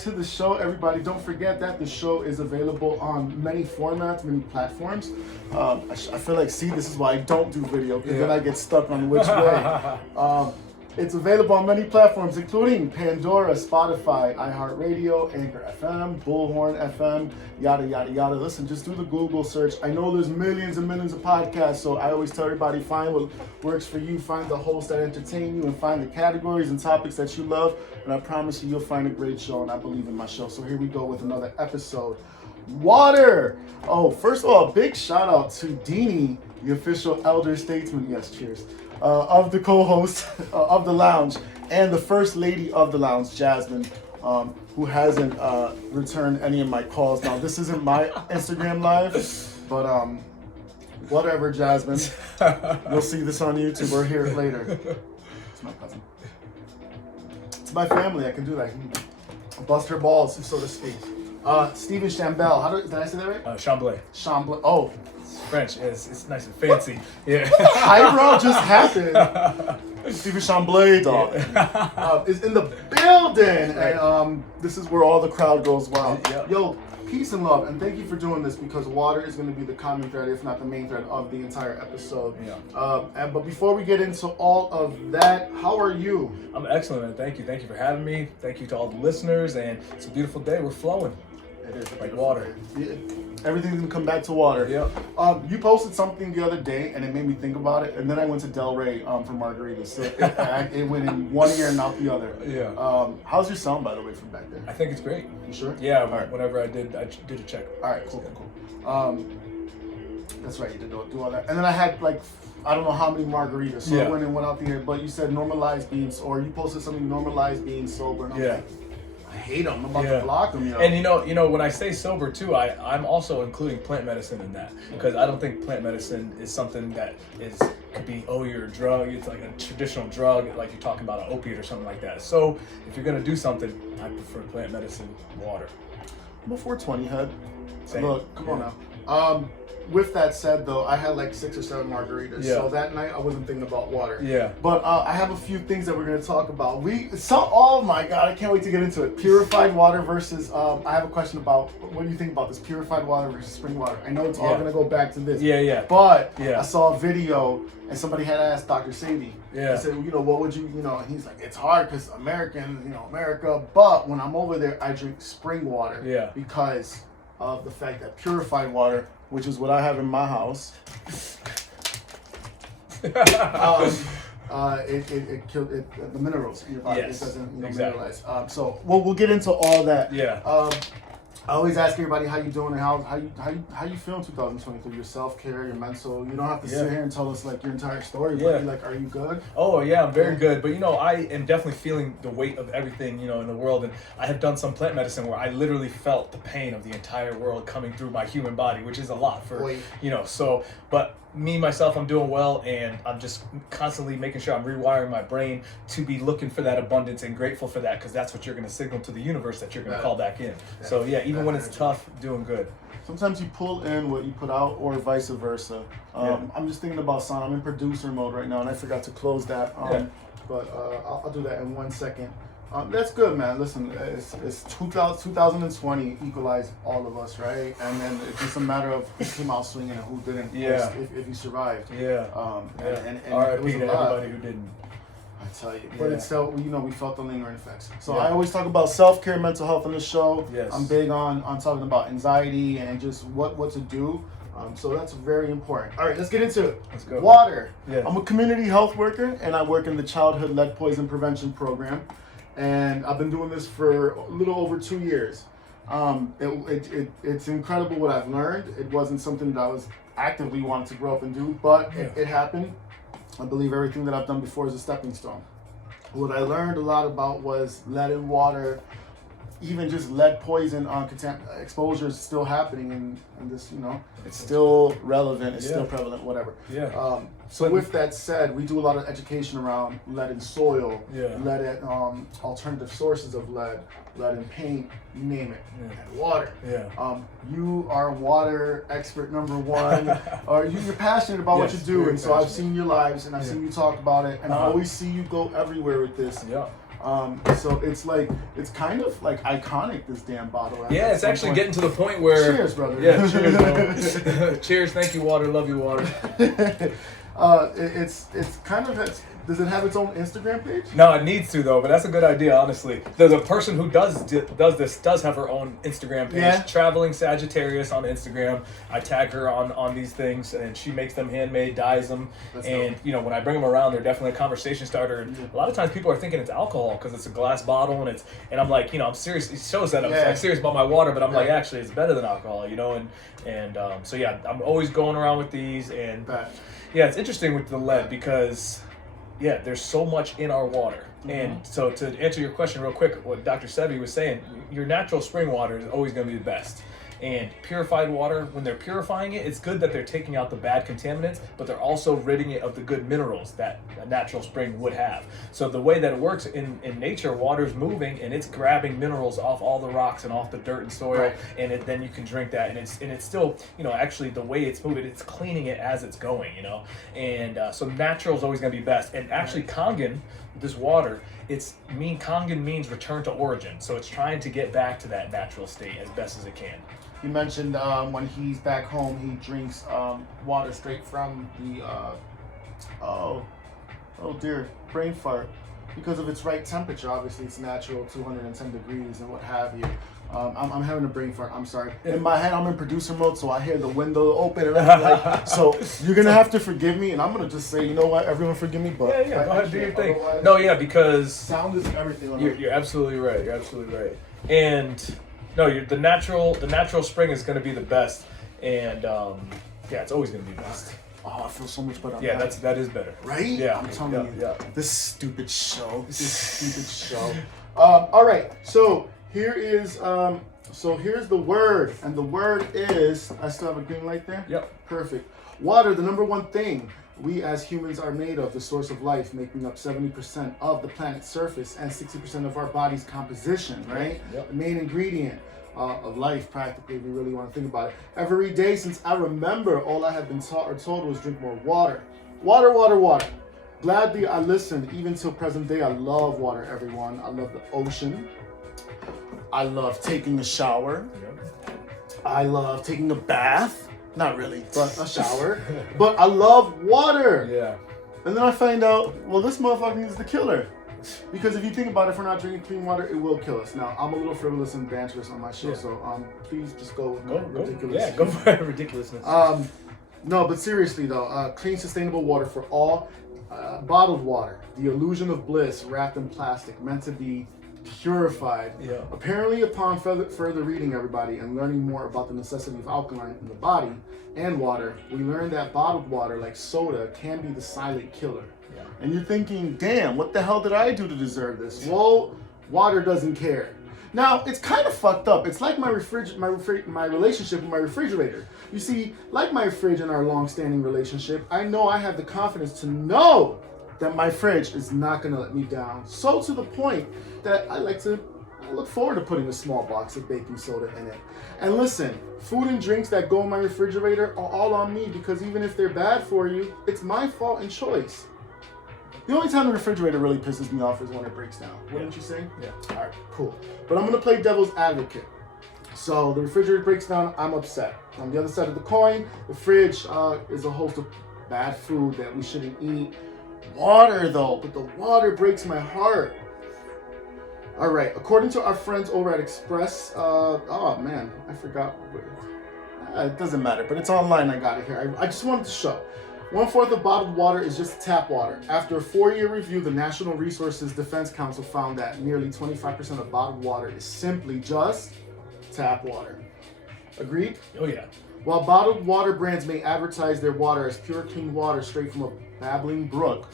To the show, everybody. Don't forget that the show is available on many formats, many platforms. I feel like, see, this is why I don't do video, because then I get stuck on which way. It's available on many platforms, including Pandora, Spotify, iHeartRadio, Anchor FM, Bullhorn FM, yada, yada, yada. Listen, just do the Google search. I know there's millions and millions of podcasts, so I always tell everybody, find what works for you, find the hosts that entertain you, and find the categories and topics that you love, and I promise you, you'll find a great show, and I believe in my show. So here we go with another episode. Water! Oh, first of all, big shout out to Deanie, the official elder statesman, yes, cheers, of the co-host of the lounge, and the first lady of the lounge, Jasmine, who hasn't returned any of my calls. Now, this isn't my Instagram live, but whatever, Jasmine. You'll see this on YouTube or hear it later. It's my cousin. It's my family. I can do that. I can bust her balls, so to speak. Stephen Chambel. Did I say that right? Chambly. Chambly. Oh. French. It's nice and fancy. Yeah. Pyro just happened. Stephen Chambly, dog, is in the building. Right. And this is where all the crowd goes wild. Yep. Yo, peace and love. And thank you for doing this, because water is going to be the common thread, if not the main thread, of the entire episode. Yeah. But before we get into all of that, how are you? I'm excellent, man. Thank you. Thank you for having me. Thank you to all the listeners. And it's a beautiful day. We're flowing. It is like water. Everything's gonna come back to water. Yep. You posted something the other day, and it made me think about it. And then I went to Del Rey for margaritas. So it went in one ear and out the other. Yeah. How's your sound, by the way, from back there? I think it's great. You sure? Yeah. All right. Whenever I did a check. All right. Cool. That's right. You did do all that. And then I had like, I don't know how many margaritas. So it went in, went out the ear. But you said normalized being, or you posted something normalized being sober. And I'm like, I hate them. I'm about to block them. And you know, when I say sober too, I'm also including plant medicine in that, because I don't think plant medicine is something that could be, oh, you're a drug. It's like a traditional drug, like you're talking about an opiate or something like that. So if you're gonna do something, I prefer plant medicine, water. I'm a 420 head. Same. Look, come on now. With that said, though, I had like 6 or 7 margaritas. Yeah. So that night I wasn't thinking about water. Yeah. But I have a few things that we're going to talk about. Oh my God, I can't wait to get into it. Purified water versus, I have a question about, what do you think about this? Purified water versus spring water. I know it's all going to go back to this. Yeah. But I saw a video and somebody had asked Dr. Sadie. Yeah. They said, what would you, and he's like, it's hard because America. But when I'm over there, I drink spring water. Yeah. Because of the fact that purified water, which is what I have in my house, it killed the minerals in your body. Yes, It doesn't exactly. mineralize. So we'll get into all that. Yeah. I always ask everybody how you doing and how you feel in 2023. Your self care, your mental. You don't have to sit here and tell us like your entire story. But like, are you good? Oh yeah, I'm very good. But I am definitely feeling the weight of everything in the world. And I have done some plant medicine where I literally felt the pain of the entire world coming through my human body, which is a lot for So, but me myself, I'm doing well, and I'm just constantly making sure I'm rewiring my brain to be looking for that abundance and grateful for that, because that's what you're going to signal to the universe that you're going to call back in. So yeah, even when it's tough, doing good. Sometimes you pull in what you put out, or vice versa. I'm just thinking about sound. I'm in producer mode right now, and I forgot to close that. But I'll do that in 1 second. That's good, man. Listen, it's 2020 equalized all of us, right? And then it's just a matter of who came out swinging and who didn't. If you survived. Yeah. And R.I.P. it was to a lot. everybody who didn't. I tell you. But it's so, we felt the lingering effects. So I always talk about self-care, mental health on the show. Yes. I'm big on talking about anxiety and just what to do. So that's very important. All right, let's get into it. Let's go. Water. Yeah. I'm a community health worker, and I work in the Childhood Lead Poison Prevention Program. And I've been doing this for a little over 2 years. It's incredible what I've learned. It wasn't something that I was actively wanting to grow up and do, but it happened. I believe everything that I've done before is a stepping stone. What I learned a lot about was lead in water, even just lead poison exposure is still happening, and this, it's still relevant, it's still prevalent, whatever. So with that said, we do a lot of education around lead in soil, lead in alternative sources of lead in paint, you name it, and water. You are water expert number one, or you're passionate about what you do, and so I've seen your lives, and I've seen you talk about it, and I always see you go everywhere with this. So it's kind of like iconic, this damn bottle. Yeah, it's actually getting to the point where. Cheers, brother. Yeah, cheers, bro. Cheers. Thank you, water. Love you, water. It's kind of does it have its own Instagram page? No, it needs to though, but that's a good idea, honestly. The person who does this does have her own Instagram page. Yeah. Traveling Sagittarius on Instagram. I tag her on these things, and she makes them handmade, dyes them, and you know, when I bring them around, they're definitely a conversation starter. And a lot of times people are thinking it's alcohol because it's a glass bottle, and I'm like, you know, I'm serious. It shows that I'm like serious about my water, but I'm like, actually, it's better than alcohol, you know, and so yeah, I'm always going around with these, and yeah, it's interesting with the lead because. Yeah, there's so much in our water. And so to answer your question real quick, what Dr. Sebi was saying, your natural spring water is always going to be the best. And purified water, when they're purifying it, it's good that they're taking out the bad contaminants, but they're also ridding it of the good minerals that a natural spring would have. So the way that it works in nature, water's moving and it's grabbing minerals off all the rocks and off the dirt and soil, and then you can drink that. And it's still, you know, actually the way it's moving, it's cleaning it as it's going, you know. And so natural is always going to be best. And actually Kangen, this water, Kangen means return to origin. So it's trying to get back to that natural state as best as it can. You mentioned when he's back home, he drinks water straight from the oh dear, brain fart, because of its right temperature. Obviously, it's natural, 210 degrees and what have you. I'm having a brain fart. I'm sorry. In my head, I'm in producer mode, so I hear the window open and everything. Like, so you're gonna have to forgive me, and I'm gonna just say, you know what, everyone forgive me, but go ahead, do your thing. No, yeah, because sound is everything. You're absolutely right. You're absolutely right. And no, the natural spring is going to be the best, and yeah, it's always going to be best. Oh, I feel so much better. Yeah, that is better. Right? Yeah, I'm telling you. Yeah. This stupid show. All right, so here's the word, and the word is. I still have a green light there. Yep. Perfect. Water, the number one thing we as humans are made of, the source of life, making up 70% of the planet's surface and 60% of our body's composition, right? Yep. The main ingredient of life, practically, if we really want to think about it. Every day since I remember, all I have been taught or told was drink more water. Water, water, water. Gladly I listened, even till present day. I love water, everyone. I love the ocean. I love taking a shower. Yep. I love taking a bath. Not really, but a shower. But I love water. Yeah. And then I find out, well, this motherfucker is the killer. Because if you think about it, if we're not drinking clean water, it will kill us. Now, I'm a little frivolous and banterous on my show, so please just go with ridiculous. Yeah, go for it, ridiculousness. No, but seriously though, clean, sustainable water for all. Bottled water, the illusion of bliss, wrapped in plastic, meant to be purified. Yeah. Apparently, upon further reading, everybody, and learning more about the necessity of alkaline in the body and water, we learned that bottled water, like soda, can be the silent killer. Yeah. And you're thinking, damn, what the hell did I do to deserve this? Well, water doesn't care. Now, it's kind of fucked up. It's like my relationship with my refrigerator. You see, like my fridge in our long-standing relationship, I know I have the confidence to know that my fridge is not going to let me down. So to the point that I look forward to putting a small box of baking soda in it. And listen, food and drinks that go in my refrigerator are all on me, because even if they're bad for you, it's my fault and choice. The only time the refrigerator really pisses me off is when it breaks down. Wouldn't you say? Yeah. All right, cool. But I'm going to play devil's advocate. So the refrigerator breaks down, I'm upset. On the other side of the coin, the fridge is a host of bad food that we shouldn't eat. Water though, but the water breaks my heart. All right, according to our friends over at Express, oh man, I forgot. It doesn't matter, but it's online. I got it here. I just wanted to show. 1/4 of bottled water is just tap water. After a 4-year review, the National Resources Defense Council found that nearly 25% of bottled water is simply just tap water. Agreed? Oh yeah. While bottled water brands may advertise their water as pure, clean water straight from a babbling brook.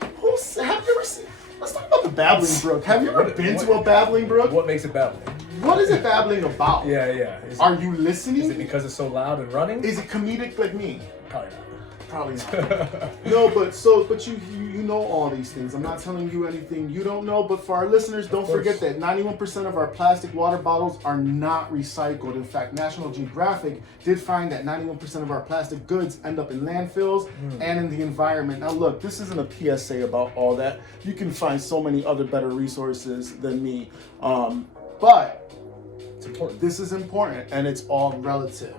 Have you ever seen? Let's talk about the babbling brook. Have you ever been to a babbling brook? What makes it babbling? What is it babbling about? Yeah. Are you listening? Is it because it's so loud and running? Is it comedic like me? Probably not. Probably not. No, but you know all these things. I'm not telling you anything you don't know. But for our listeners, don't forget that 91% of our plastic water bottles are not recycled. In fact, National Geographic did find that 91% of our plastic goods end up in landfills and in the environment. Now, look, this isn't a PSA about all that. You can find so many other better resources than me. But it's important. This is important, and it's all relative.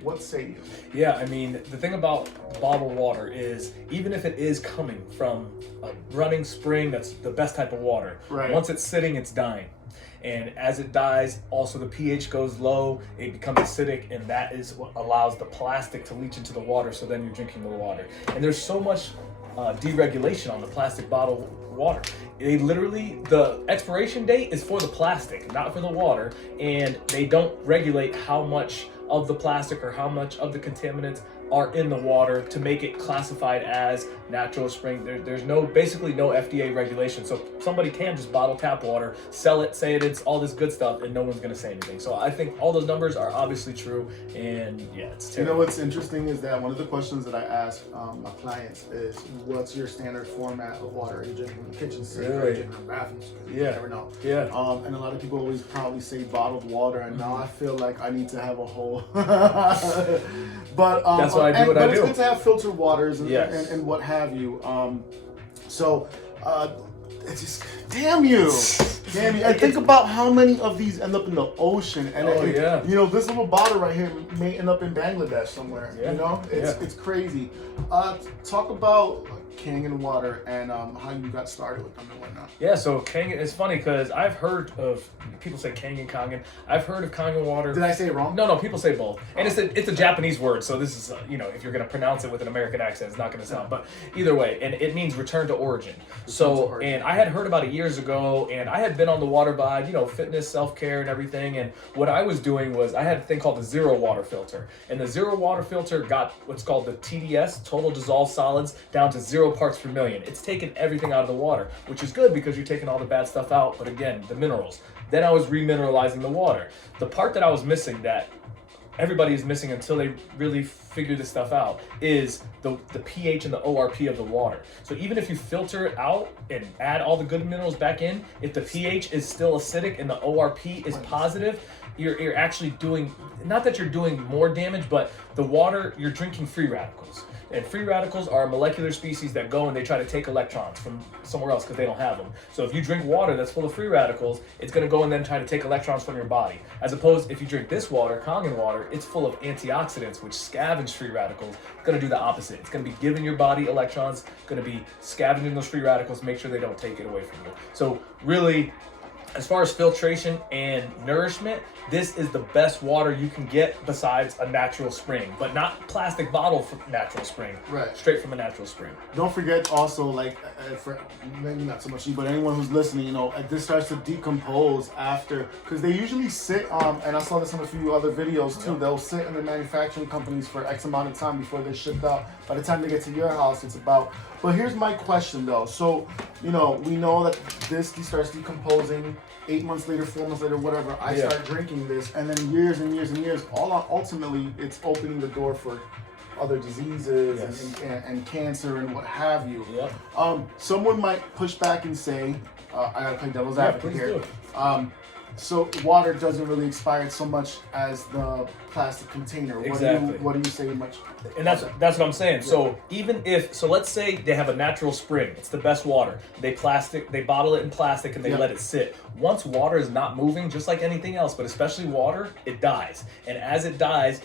What say you? Yeah, I mean, the thing about bottled water is, even if it is coming from a running spring that's the best type of water, once it's sitting, it's dying. And as it dies, also the pH goes low, it becomes acidic, and that is what allows the plastic to leach into the water, so then you're drinking the water. And there's so much deregulation on the plastic bottled water. They literally, the expiration date is for the plastic, not for the water, and they don't regulate how much of the plastic or how much of the contaminants are in the water to make it classified as natural spring. There's basically no FDA regulation. So somebody can just bottle tap water, sell it, say it's all this good stuff, and no one's gonna say anything. So I think all those numbers are obviously true, and yeah, it's terrible. You know what's interesting is that one of the questions that I ask my clients is, what's your standard format of water? Are you drinking from the kitchen sink? Or are you drinking from bathrooms? You never know. Yeah. And a lot of people always probably say bottled water, and now I feel like I need to have a whole but that's why I do what I do. But it's good to have filtered waters and what have you. It's just damn you. And think about how many of these end up in the ocean. And you know, this little bottle right here may end up in Bangladesh somewhere. You know, it's crazy. Talk about Kangen water and how you got started with them and whatnot. Yeah, so Kangen, it's funny because I've heard of, people say Kangen. I've heard of Kangen water. Did I say it wrong? No, people say both. And it's a Japanese word, so this is, you know, if you're going to pronounce it with an American accent, it's not going to sound, but either way, and it means return to origin. And I had heard about it years ago, and I had been on the water vibe, you know, fitness, self-care and everything, and what I was doing was I had a thing called the zero water filter, and the zero water filter got what's called the TDS, total dissolved solids, down to 0 parts per million. It's taken everything out of the water, which is good because you're taking all the bad stuff out, but again, the minerals. Then I was remineralizing the water. The part that I was missing, that everybody is missing until they really figure this stuff out, is the pH and the ORP of the water. So even if you filter it out and add all the good minerals back in, if the pH is still acidic and the ORP is positive, you're actually doing, not that you're doing more damage, but the water, you're drinking free radicals. And free radicals are a molecular species that go and they try to take electrons from somewhere else because they don't have them. So if you drink water that's full of free radicals, it's going to go and then try to take electrons from your body. As opposed, if you drink this water, Kangen water, it's full of antioxidants, which scavenge free radicals. It's going to do the opposite. It's going to be giving your body electrons, going to be scavenging those free radicals, make sure they don't take it away from you. So really, as far as filtration and nourishment, this is the best water you can get besides a natural spring, but not plastic bottle from natural spring. Right. Straight from a natural spring. Don't forget also, like, for maybe not so much you, but anyone who's listening, you know, this starts to decompose after, because they usually sit, and I saw this in a few other videos too, they'll sit in the manufacturing companies for X amount of time before they're shipped out. By the time they get to your house, it's about, but here's my question though. So, you know, we know that this starts decomposing 8 months later, 4 months later, whatever, I start drinking this, and then years and years and years, ultimately, it's opening the door for other diseases and cancer and what have you. Someone might push back and say, I gotta play devil's advocate here. So water doesn't really expire so much as the plastic container. What do you say much? And that's what I'm saying. So even if, so let's say they have a natural spring, it's the best water. They bottle it in plastic and they let it sit. Once water is not moving, just like anything else, but especially water, it dies. And as it dies,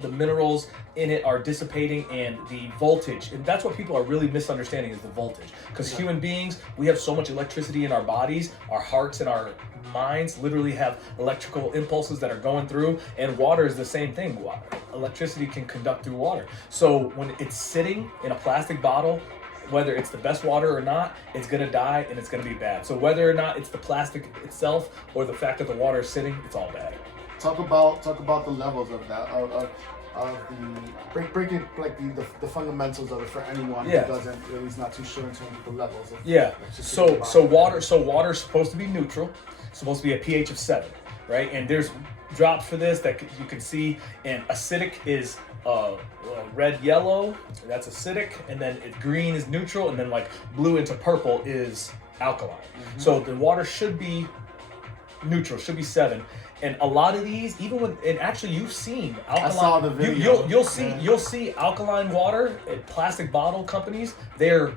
the minerals in it are dissipating and the voltage, and that's what people are really misunderstanding, is the voltage. Because human beings, we have so much electricity in our bodies, our hearts and our minds literally have electrical impulses that are going through, and water is the same thing. Electricity can conduct through water. So when it's sitting in a plastic bottle, whether it's the best water or not, it's gonna die and it's gonna be bad. So whether or not it's the plastic itself or the fact that the water is sitting, it's all bad. Talk about the levels of that, break it, like the fundamentals of it for anyone who doesn't really, is not too sure in terms of the levels of So water's supposed to be neutral. It's supposed to be a pH of 7. right? And there's drops for this that you can see. And acidic is red, yellow. That's acidic, and then green is neutral, and then like blue into purple is alkaline. So the water should be neutral, should be 7. And a lot of these, even with, and actually you've seen alkaline. I saw the video. You'll see alkaline water at plastic bottle companies. They're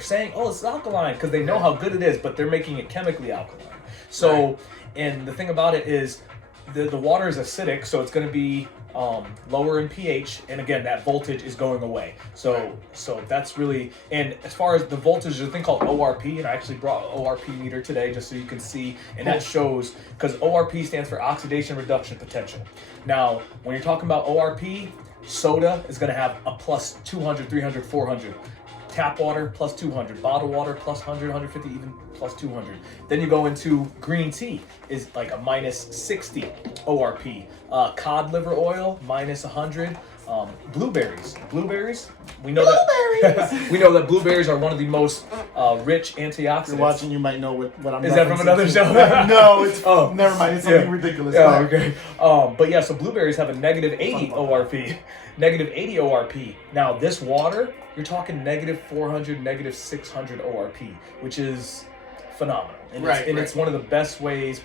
saying, oh, it's alkaline because they know how good it is, but they're making it chemically alkaline. So, and the thing about it is, the water is acidic, so it's going to be lower in pH, and again, that voltage is going away. So that's really, and as far as the voltage, there's a thing called ORP, and I actually brought an ORP meter today just so you can see, and that shows, because ORP stands for oxidation reduction potential. Now, when you're talking about ORP, soda is going to have a plus 200, 300, 400. Tap water plus 200, bottled water plus 100, 150, even plus 200. Then you go into green tea is like a minus 60 ORP. Cod liver oil minus 100. Blueberries, we know that we know that blueberries are one of the most rich antioxidants. If you're watching, you might know what I'm. Is that from another show? No, it's never mind. It's something ridiculous. Oh, okay. But yeah, so blueberries have a negative 80 ORP. Negative 80 ORP. Now this water, you're talking negative 400, negative 600 ORP, which is phenomenal. And it's one of the best ways.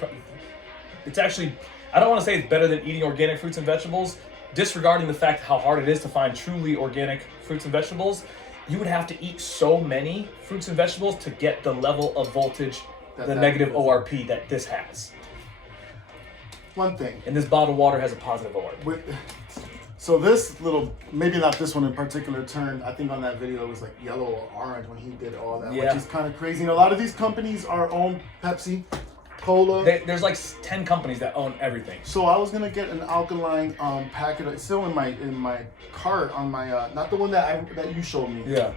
It's actually, I don't want to say it's better than eating organic fruits and vegetables, disregarding the fact how hard it is to find truly organic fruits and vegetables. You would have to eat so many fruits and vegetables to get the level of voltage, the negative ORP that this has. One thing. And this bottled water has a positive ORP. So this little, maybe not this one in particular, turned, I think on that video it was like yellow or orange when he did all that, which is kind of crazy. And a lot of these companies are owned Pepsi, Cola. There's like 10 companies that own everything. So I was gonna get an alkaline packet. It's still in my cart on my not the one that you showed me. Yeah.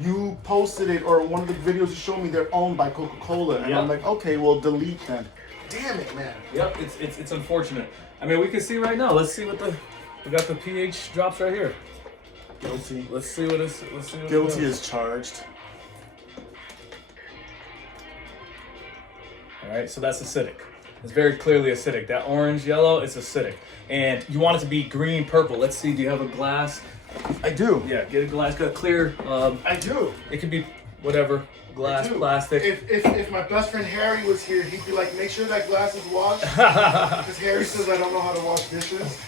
You posted it, or one of the videos you showed me. They're owned by Coca-Cola, and I'm like, okay, well, delete them. Damn it, man. Yep, it's unfortunate. I mean, we can see right now. Let's see what we got the pH drops right here. Guilty. Let's see what it's. Guilty is charged. All right, so that's acidic. It's very clearly acidic. That orange, yellow, it's acidic. And you want it to be green, purple. Let's see. Do you have a glass? I do. Yeah, get a glass. Got clear. I do. It could be whatever. Glass, plastic. If my best friend Harry was here, he'd be like, make sure that glass is washed. Because Harry says I don't know how to wash dishes.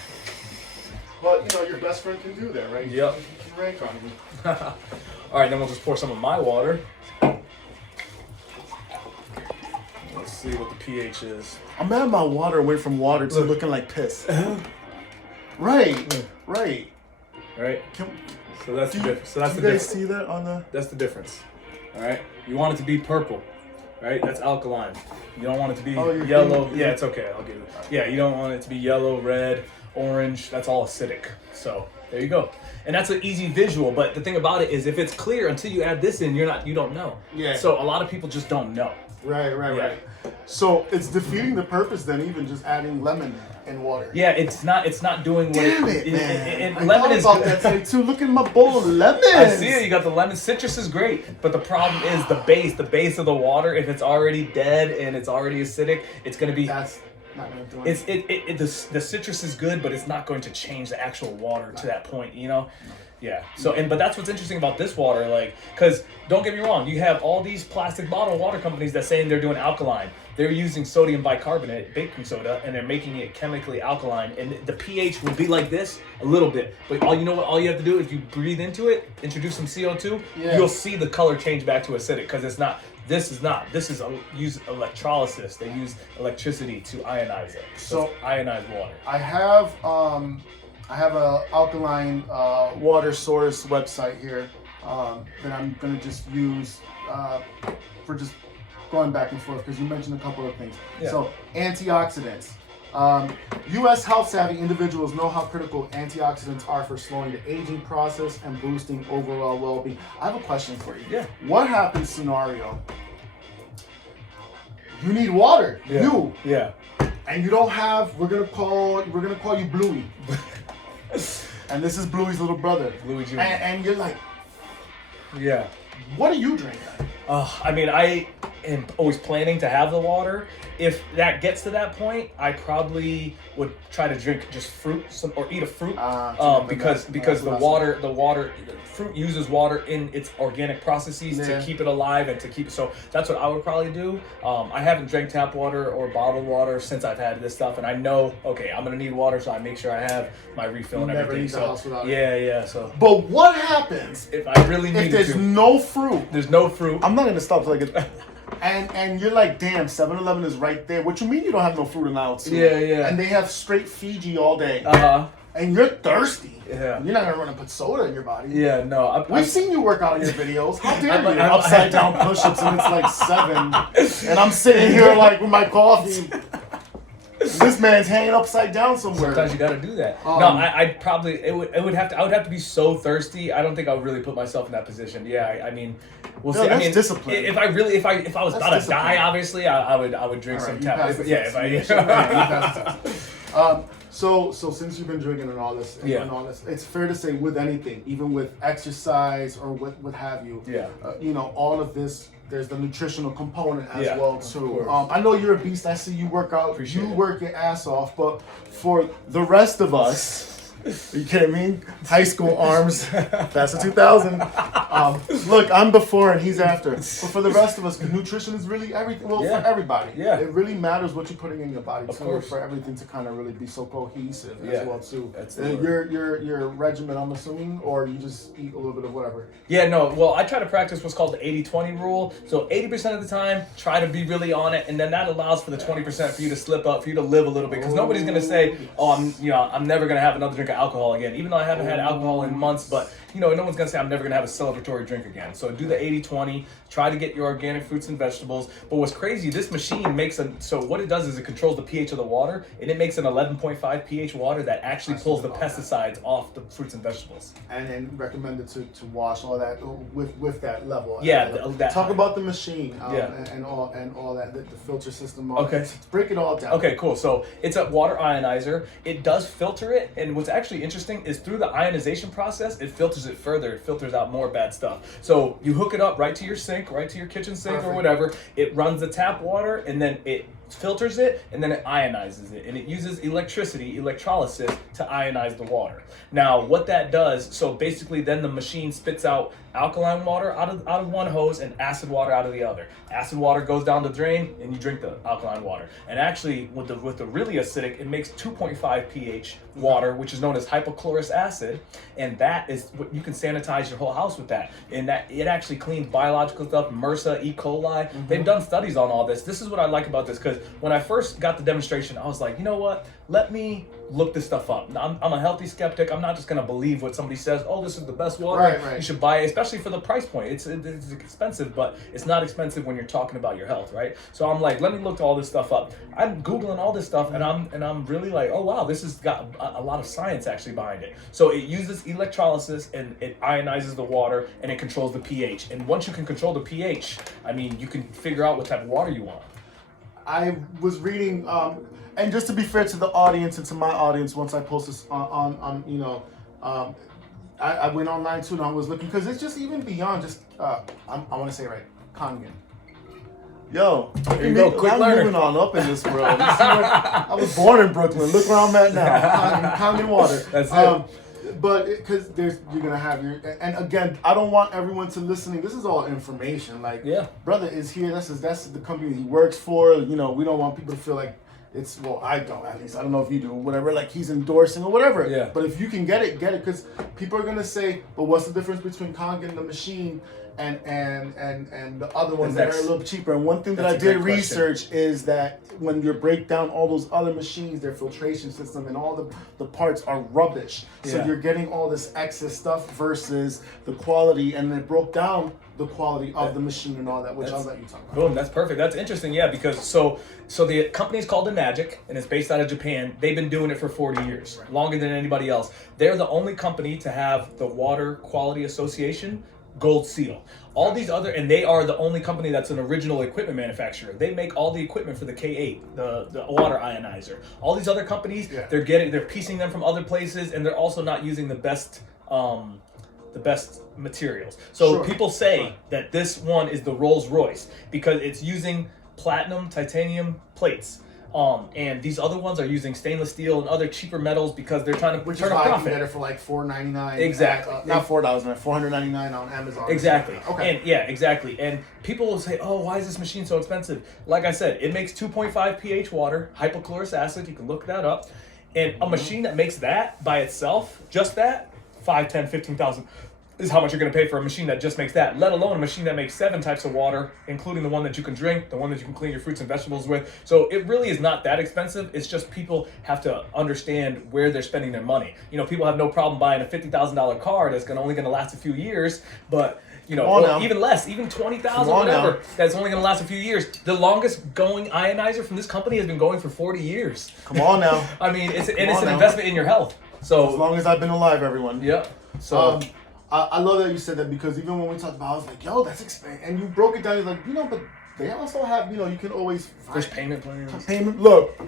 But, your best friend can do that, right? Yep. You can rank on me. All right, then we'll just pour some of my water. Let's see what the pH is. I'm mad my water went from water to looking like piss. Right. Right. So that's the difference. So that's do the you guys difference. see that on the? That's the difference. All right. You want it to be purple, right? That's alkaline. You don't want it to be yellow. Yeah, it's okay. I'll give it. Yeah, you don't want it to be yellow, red, orange. That's all acidic. So there you go. And that's an easy visual. But the thing about it is, if it's clear until you add this in, you don't know. Yeah. So a lot of people just don't know. Right. So it's defeating the purpose then, even just adding lemon and water. Yeah, it's not doing what Damn it, man. lemon is about that today too. Look at my bowl of lemons. I see it. You got the lemon. Citrus is great, but the problem is the base of the water. If it's already dead and it's already acidic, it's gonna be. That's not gonna do it. The citrus is good, but it's not going to change the actual water to that point. Yeah. So but that's what's interesting about this water, like, because don't get me wrong, you have all these plastic bottle water companies that saying they're doing alkaline. They're using sodium bicarbonate, baking soda, and they're making it chemically alkaline. And the pH will be like this a little bit, but all you have to do is you breathe into it, introduce some CO2, you'll see the color change back to acidic because it's not. This is use electrolysis. They use electricity to ionize it. So ionized water. I have a alkaline water source website here that I'm gonna just use for just going back and forth because you mentioned a couple of things. Yeah. So antioxidants. U.S. health-savvy individuals know how critical antioxidants are for slowing the aging process and boosting overall well-being. I have a question for you. Yeah. What happens scenario? You need water. Yeah. Yeah. And you don't have. We're gonna call you Bluey. And this is Bluey's little brother. Bluey Jr. And you're like, yeah. what do you drink? I mean, am always planning to have the water. If that gets to that point, I probably would try to drink just fruit or eat a fruit, because fruit uses water in its organic processes to keep it alive and to keep it. So that's what I would probably do. I haven't drank tap water or bottled water since I've had this stuff, and I know, okay, I'm gonna need water, so I make sure I have my refill and everything. So so. But what happens if I really need if there's no fruit? There's no fruit. I'm not gonna stop till I get. And you're like, damn, 7-Eleven is right there. What you mean you don't have no fruit in aisle 2? Yeah. And they have straight Fiji all day. And you're thirsty. Yeah. You're not gonna run and put soda in your body. Yeah, no. We've seen you work out in your videos. How dare you? Upside down push-ups and it's like 7. And I'm sitting here like with my coffee. This man's hanging upside down somewhere. Sometimes you gotta do that. No, I'd probably I would have to be so thirsty. I don't think I would really put myself in that position. Yeah, I mean, we'll see. That's I mean, discipline. If I was about to die, obviously, I would drink some tap. So since you've been drinking and all this, it's fair to say with anything, even with exercise or what have you, all of this, there's the nutritional component as well too. I know you're a beast. I see you work out. You work your ass off. But for the rest of us, you kidding me? High school arms, that's a 2000. Look, I'm before and he's after. But for the rest of us, nutrition is really everything. Well, for everybody, it really matters what you're putting in your body too. For everything to kind of really be so cohesive as well too. Your regimen, I'm assuming, or you just eat a little bit of whatever. Yeah, no. Well, I try to practice what's called the 80-20 rule. So 80% of the time, try to be really on it, and then that allows for the 20% for you to slip up, for you to live a little bit, because nobody's gonna say, "Oh, I'm never gonna have another drink of alcohol again," even though I haven't had alcohol in months. But no one's gonna say I'm never gonna have a celebratory drink again. So do the 80-20. Try to get your organic fruits and vegetables. But what's crazy, this machine makes so what it does is it controls the pH of the water, and it makes an 11.5 pH water that actually pulls the pesticides off the fruits and vegetables. And then recommended to wash all that with that level. Talk about the machine and all that, the filter system. Let's break it all down. Okay, cool. So it's a water ionizer. It does filter it, and what's actually interesting is through the ionization process, it filters it further. It filters out more bad stuff. So you hook it up right to your sink, right to your kitchen sink or whatever. It runs the tap water, and then it filters it, and then it ionizes it, and it uses electrolysis to ionize the water. Now what that does, so basically then the machine spits out alkaline water out of one hose and acid water out of the other. Acid water goes down the drain and you drink the alkaline water. And actually with the really acidic, it makes 2.5 pH water, which is known as hypochlorous acid, and that is what you can sanitize your whole house with that. And that it actually cleans biological stuff, MRSA, E. coli. They've done studies on all this. This is what I like about this, because when I first got the demonstration, I was like, you know what? Let me look this stuff up. I'm a healthy skeptic. I'm not just gonna believe what somebody says. Oh, this is the best water. You should buy it, especially for the price point. It's expensive, but it's not expensive when you're talking about your health, right? So I'm like, let me look all this stuff up. I'm Googling all this stuff, and I'm really like, oh wow, this has got a lot of science actually behind it. So it uses electrolysis, and it ionizes the water, and it controls the pH. And once you can control the pH, I mean, you can figure out what type of water you want. I was reading, and just to be fair to the audience and to my audience, once I post this I went online too and I was looking, because it's just even beyond just, I want to say it right, Kangen. Yo, there you go. Quick I'm learner. moving on up in this world. I was born in Brooklyn. Look where I'm at now. Kangen water. That's it. But because you're gonna have and again, I don't want everyone to listening. This is all information. Like, brother is here. That's the company he works for. We don't want people to feel like it's, well, I don't, at least. I don't know if you do, whatever, like he's endorsing or whatever. Yeah. But if you can get it, because people are gonna say, but what's the difference between Kangen, the machine, and the other ones that are a little cheaper? And one thing that I did research is that when you break down all those other machines, their filtration system and all the parts are rubbish. So you're getting all this excess stuff versus the quality, and it broke down the quality of the machine and all that, which I'll let you talk about. Boom, that's perfect. That's interesting, because so the company is called Enagic, and it's based out of Japan. They've been doing it for 40 years, longer than anybody else. They're the only company to have the Water Quality Association Gold Seal. All these other, and they are the only company that's an original equipment manufacturer. They make all the equipment for the K8, the water ionizer. All these other companies, they're piecing them from other places, and they're also not using the best the best materials. So Sure. people say that this one is the Rolls Royce because it's using platinum, titanium plates. And these other ones are using stainless steel and other cheaper metals because they're trying to Which turn is a why you can profit. get it for like $4.99. Exactly. Not $4, $499 on Amazon. Exactly. Okay. And yeah, exactly. And people will say, "Oh, why is this machine so expensive?" Like I said, it makes 2.5 pH water, hypochlorous acid. You can look that up. And a machine that makes that by itself, just that, 5, 10, 15,000 is how much you're going to pay for a machine that just makes that, let alone a machine that makes 7 types of water, including the one that you can drink, the one that you can clean your fruits and vegetables with. So it really is not that expensive. It's just people have to understand where they're spending their money. You know, people have no problem buying a $50,000 car that's only going to last a few years, but you know, or even less, even 20,000, whatever. Now. That's only going to last a few years. The longest going ionizer from this company has been going for 40 years. Come on now. I mean, it's an now. investment in your health. So As long as I've been alive, everyone. yeah. So I love that you said that because even when we talked about it, I was like, yo, that's expensive. And you broke it down. You're like, you know, but they also have, you know, you can always there's payment plans. payment. Look,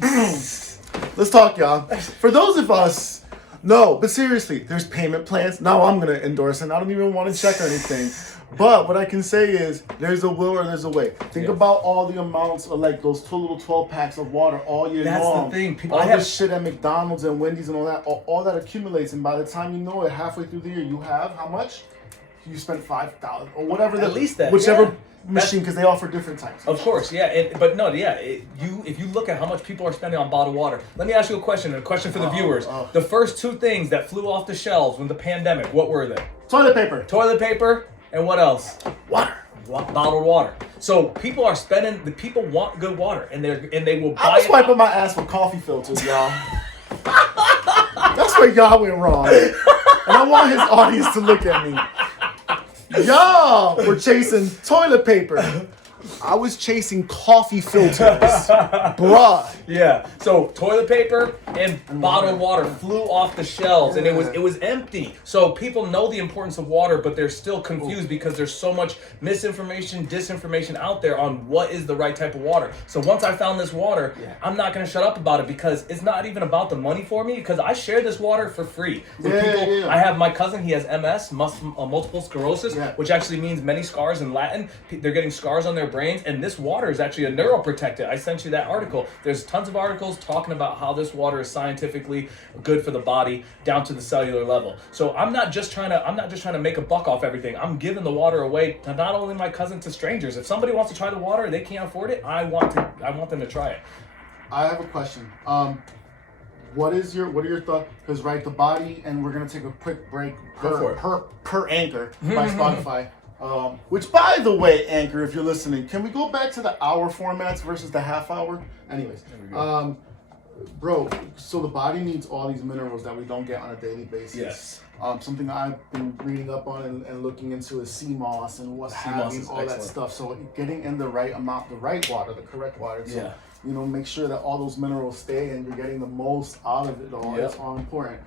let's talk, y'all. For those of us, no, but seriously, there's payment plans. Now I'm gonna endorse, and I don't even want to check or anything. But what I can say is, there's a will or there's a way. Think about all the amounts of like those two little 12 packs of water all year That's long. the thing. People, all I have this shit at McDonald's and Wendy's and all that accumulates, and by the time you know it, halfway through the year, you have how much? You spent $5,000 or whatever. At least that, whichever yeah. machine, because they offer different types. Of course, yeah, but no, yeah. If you look at how much people are spending on bottled water, let me ask you a question. And a question for the viewers: the first 2 things that flew off the shelves when the pandemic, what were they? Toilet paper. Toilet paper, and what else? Water. Bottled water. So people are spending. The people want good water, and they will buy I was it. wiping my ass with coffee filters, y'all. That's where y'all went wrong. And I want his audience to look at me. Y'all were chasing toilet paper. I was chasing coffee filters. Bruh. Yeah. So toilet paper and bottled water flew off the shelves, and it was empty. So people know the importance of water, but they're still confused because there's so much misinformation, disinformation out there on what is the right type of water. So once I found this water, I'm not gonna shut up about it because it's not even about the money for me because I share this water for free with people. I have my cousin, he has MS, multiple sclerosis, which actually means many scars in Latin. They're getting scars on their brains, and this water is actually a neuroprotectant. I sent you that article. There's tons of articles talking about how this water is scientifically good for the body down to the cellular level. So I'm not just trying to make a buck off everything. I'm giving the water away to not only my cousin, to strangers. If somebody wants to try the water, they can't afford it, I want them to try it. I have a question. What are your thoughts? Because the body, and we're gonna take a quick break per Anchor by Spotify. Which, by the way, Anchor, if you're listening, can we go back to the hour formats versus the half hour? Anyways, bro, so the body needs all these minerals that we don't get on a daily basis. Yes. Something I've been reading up on and looking into is sea moss and what have you, all that stuff. So getting in the right amount, the right water, the correct water. So, make sure that all those minerals stay and you're getting the most out of it all. It's all important.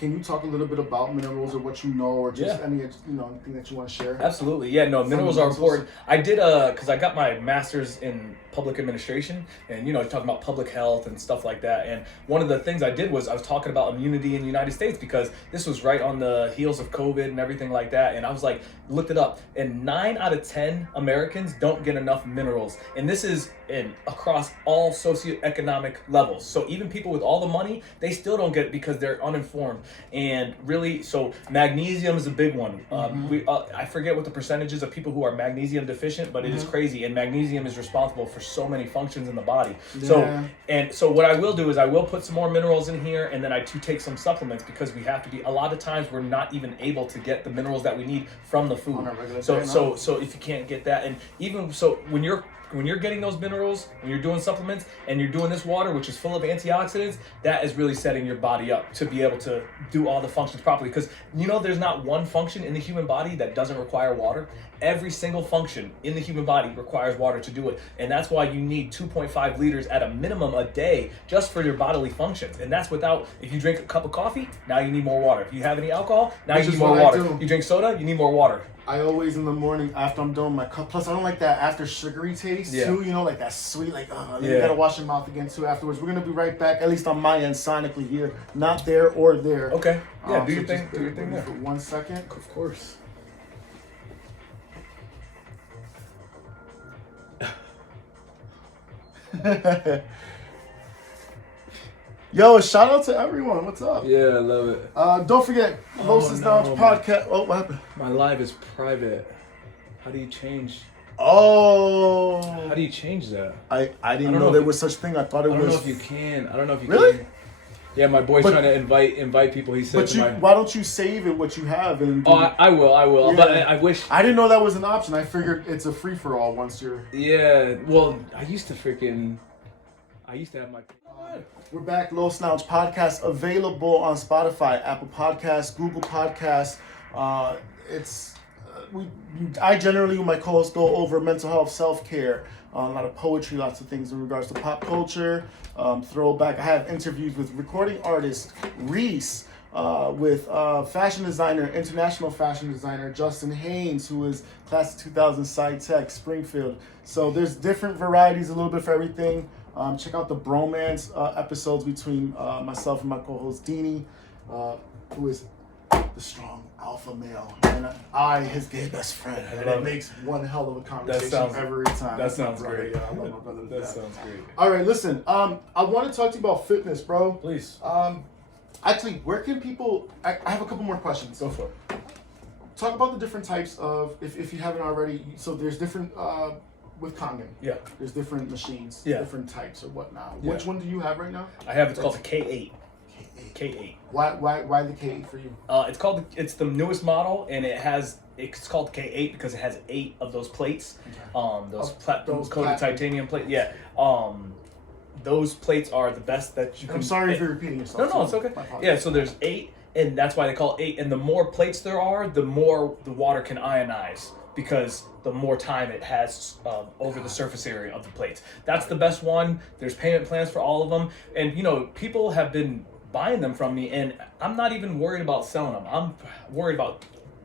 Can you talk a little bit about minerals or what you know, or just anything that you want to share? Absolutely, yeah. No, minerals are important. I did because I got my master's in public administration, and talking about public health and stuff like that. And one of the things I did was I was talking about immunity in the United States because this was right on the heels of COVID and everything like that. And I was like, looked it up, and 9 out of 10 Americans don't get enough minerals, and this is across all socioeconomic levels. So even people with all the money, they still don't get it because they're uninformed. And really, so magnesium is a big one. I forget what the percentage is of people who are magnesium deficient, but it is crazy. And magnesium is responsible for so many functions in the body. So what I will do is I will put some more minerals in here, and then I do take some supplements because we have to be. A lot of times we're not even able to get the minerals that we need from the food. So if you can't get that, and even so when you're getting those minerals, when you're doing supplements, and you're doing this water, which is full of antioxidants, that is really setting your body up to be able to do all the functions properly. Because there's not one function in the human body that doesn't require water. Every single function in the human body requires water to do it. And that's why you need 2.5 liters at a minimum a day just for your bodily functions. And that's without, if you drink a cup of coffee, now you need more water. If you have any alcohol, now you need more water. You drink soda, you need more water. I always in the morning after I'm done with my cup. Plus, I don't like that after sugary taste too. You know, like that sweet, like you gotta wash your mouth again too afterwards. We're gonna be right back, at least on my end, sonically here, not there or there. Okay. Yeah. Do so your thing. Do your just thing there. for 1 second. Of course. Yo, shout out to everyone. What's up? Yeah, I love it. Don't forget, Los Knowledge Podcast. Oh, what happened? My live is private. How do you change? Oh. How do you change that? I didn't don't know know there if- was such thing. I thought it I don't was. know if you can. I don't know if you Really? can. Yeah, my boy's But- trying to invite people. He said But to you, my. why don't you save it what you have and? Oh, I will. Yeah. But I wish. I didn't know that was an option. I figured it's a free for all once you're. Yeah. Well, I used to have my. We're back. Los Knowledge Podcast available on Spotify, Apple Podcasts, Google Podcasts. I generally with my co-hosts go over mental health, self-care, a lot of poetry, lots of things in regards to pop culture, throwback. I have interviews with recording artist Reese, with fashion designer, international fashion designer Justin Haynes, who is class of 2000 SciTech Springfield. So there's different varieties, a little bit for everything. Check out the bromance episodes between myself and my co-host Deanie, who is the strong alpha male, and I, his gay best friend, and it makes one hell of a conversation every time. That sounds great. Yeah, I love my brother. That sounds great. All right, listen. I want to talk to you about fitness, bro. Please. Actually, where can people? I have a couple more questions. Go for it. Talk about the different types of, if you haven't already. So there's different with Kangen. Yeah. There's different machines, Yeah. different types or whatnot. Yeah. Which one do you have right now? I have. It's called the K8. K8. Why the K8 for you? It's the newest model, and it's called K8 because it has 8 of those plates. Those platinum coated titanium plates. Yeah. Those plates are the best that you can. I'm sorry if you're repeating yourself. No, it's okay. Yeah, so there's 8, and that's why they call it 8. And the more plates there are, the more the water can ionize, because the more time it has over the surface area of the plates. That's the best one. There's payment plans for all of them, and people have been buying them from me, and I'm not even worried about selling them. I'm worried about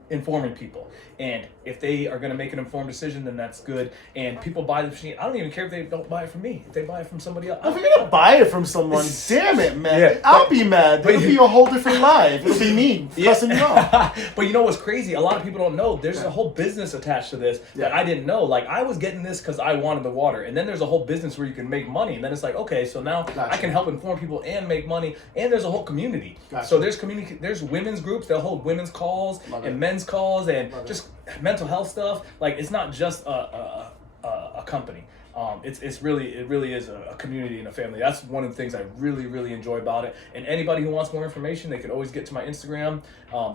informing people, and if they are going to make an informed decision, then that's good. And people buy the machine. I don't even care if they don't buy it from me. If they buy it from somebody else, If you're gonna buy it from someone, damn it, man. Yeah, I'll be mad. It'll be a whole different life. It'll be me cussing you off. But you know what's crazy? A lot of people don't know. There's a whole business attached to this that I didn't know. Like, I was getting this because I wanted the water, and then there's a whole business where you can make money, and then it's like, okay, so now I can help inform people and make money, and there's a whole community. So there's there's women's groups. They'll hold women's calls and men's calls and just mental health stuff. Like, it's not just a company. It really is a community and a family. That's one of the things I really enjoy about it. And anybody who wants more information, they can always get to my Instagram.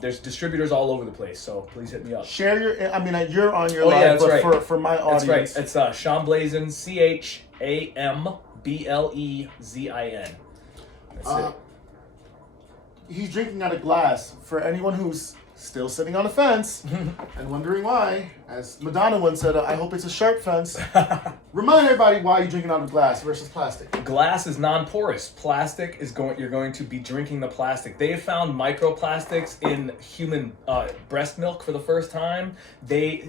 There's distributors all over the place, so please hit me up. Share your. You're on your live, but for my audience, that's right. It's Sean Blazin, ChamBlezin. That's it. He's drinking out of glass. For anyone who's still sitting on the fence and wondering why, as Madonna once said, I hope it's a sharp fence. Remind everybody why you're drinking out of glass versus plastic. Glass is non-porous. Plastic is you're going to be drinking the plastic. They have found microplastics in human breast milk for the first time. The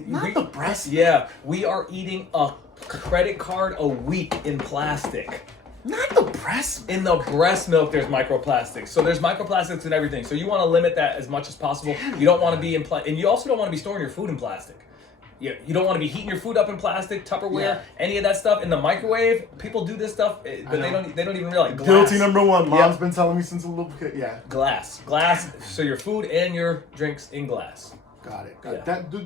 breast milk? Yeah, we are eating a credit card a week in plastic. Not the breast milk. In the breast milk, there's microplastics. So there's microplastics in everything. So you want to limit that as much as possible. You don't want to be and you also don't want to be storing your food in plastic. You don't want to be heating your food up in plastic, Tupperware, any of that stuff in the microwave. People do this stuff, but they don't even realize. Glass. Guilty number one. Mom's been telling me since a little kid. Yeah. Glass. So your food and your drinks in glass. Got it. That do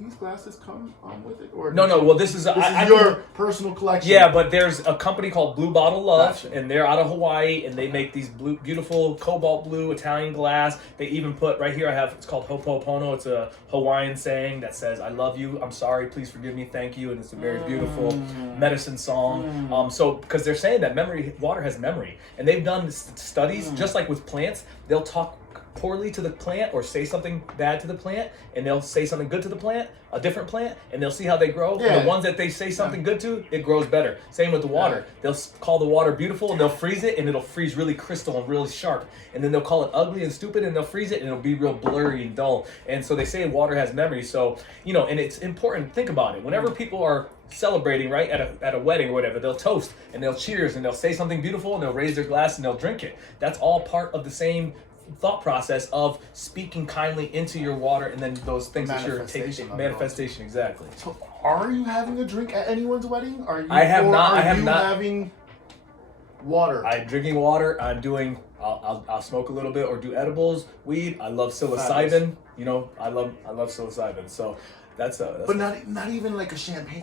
these glasses come with it or No. Well, this is your personal collection. Yeah, but there's a company called Blue Bottle Love, and they're out of Hawaii, and they make these beautiful cobalt blue Italian glass. They even put right here. It's called Ho'oponopono. It's a Hawaiian saying that says, "I love you. I'm sorry. Please forgive me. Thank you." And it's a very beautiful medicine song. So because they're saying that water has memory, and they've done studies just like with plants. They'll talk poorly to the plant or say something bad to the plant, and they'll say something good to the plant, a different plant, and they'll see how they grow. Yeah. And the ones that they say something good to, it grows better. Same with the water. They'll call the water beautiful, and they'll freeze it, and it'll freeze really crystal and really sharp. And then they'll call it ugly and stupid, and they'll freeze it, and it'll be real blurry and dull. And so they say water has memory. So, you know, and it's important. Think about it. Whenever people are celebrating, right, at a wedding or whatever, they'll toast and they'll cheers and they'll say something beautiful and they'll raise their glass and they'll drink it. That's all part of the same thought process of speaking kindly into your water, and then those things that you're taking manifestation. Exactly. So, are you having a drink at anyone's wedding? Are you? I have not. I have not. Having water. I'm drinking water. I'm doing. I'll smoke a little bit or do edibles, weed. I love psilocybin. You know, I love psilocybin. So. That's but not even like a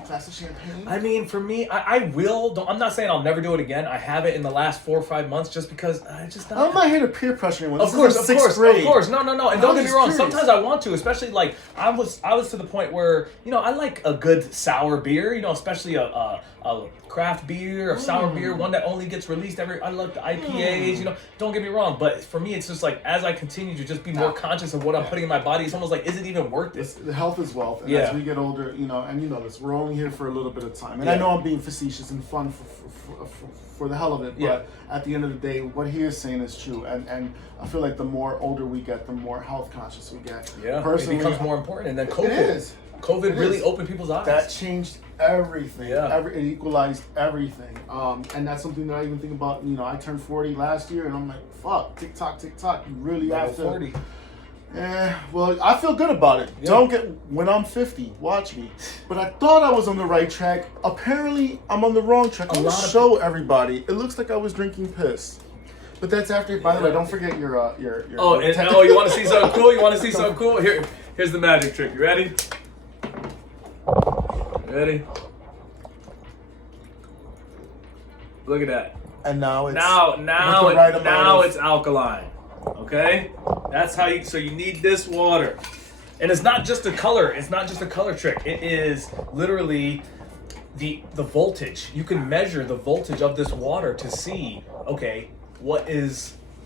glass of champagne. I mean, for me, I will. I'm not saying I'll never do it again. I have it in the last 4 or 5 months just because I just. I'm not here to peer pressure anyone. Of course. No. And don't get me wrong. Sometimes I want to, especially like I was to the point where, you know, I like a good sour beer. You know, especially a craft beer, a sour beer, one that only gets released I love the IPAs. You know, don't get me wrong, but for me, it's just like as I continue to just be more conscious of what I'm putting in my body, it's almost like, is it even worth it? The health is wealth. And as we get older, you know, and you know this, we're only here for a little bit of time. And I know I'm being facetious and fun for the hell of it, but at the end of the day, what he is saying is true. And I feel like the more older we get, the more health conscious we get. Yeah, personally, it becomes more important. And then COVID really opened people's eyes. That changed everything. Yeah. It equalized everything. And that's something that I even think about. You know, I turned 40 last year, and I'm like, fuck, tick tock. You really have to. 40. Well, I feel good about it. Yeah. Don't get when I'm 50. Watch me. But I thought I was on the right track. Apparently, I'm on the wrong track. I'm gonna show everybody. It looks like I was drinking piss. But that's after. By the way, don't forget your. Oh, you want to see something cool? You want to see something cool? Here's the magic trick. You ready? Ready? Look at that. And now it's now it's alkaline. Okay, that's how you. So you need this water, and it's not just a color. It's not just a color trick. It is literally the voltage. You can measure the voltage of this water to see. Okay,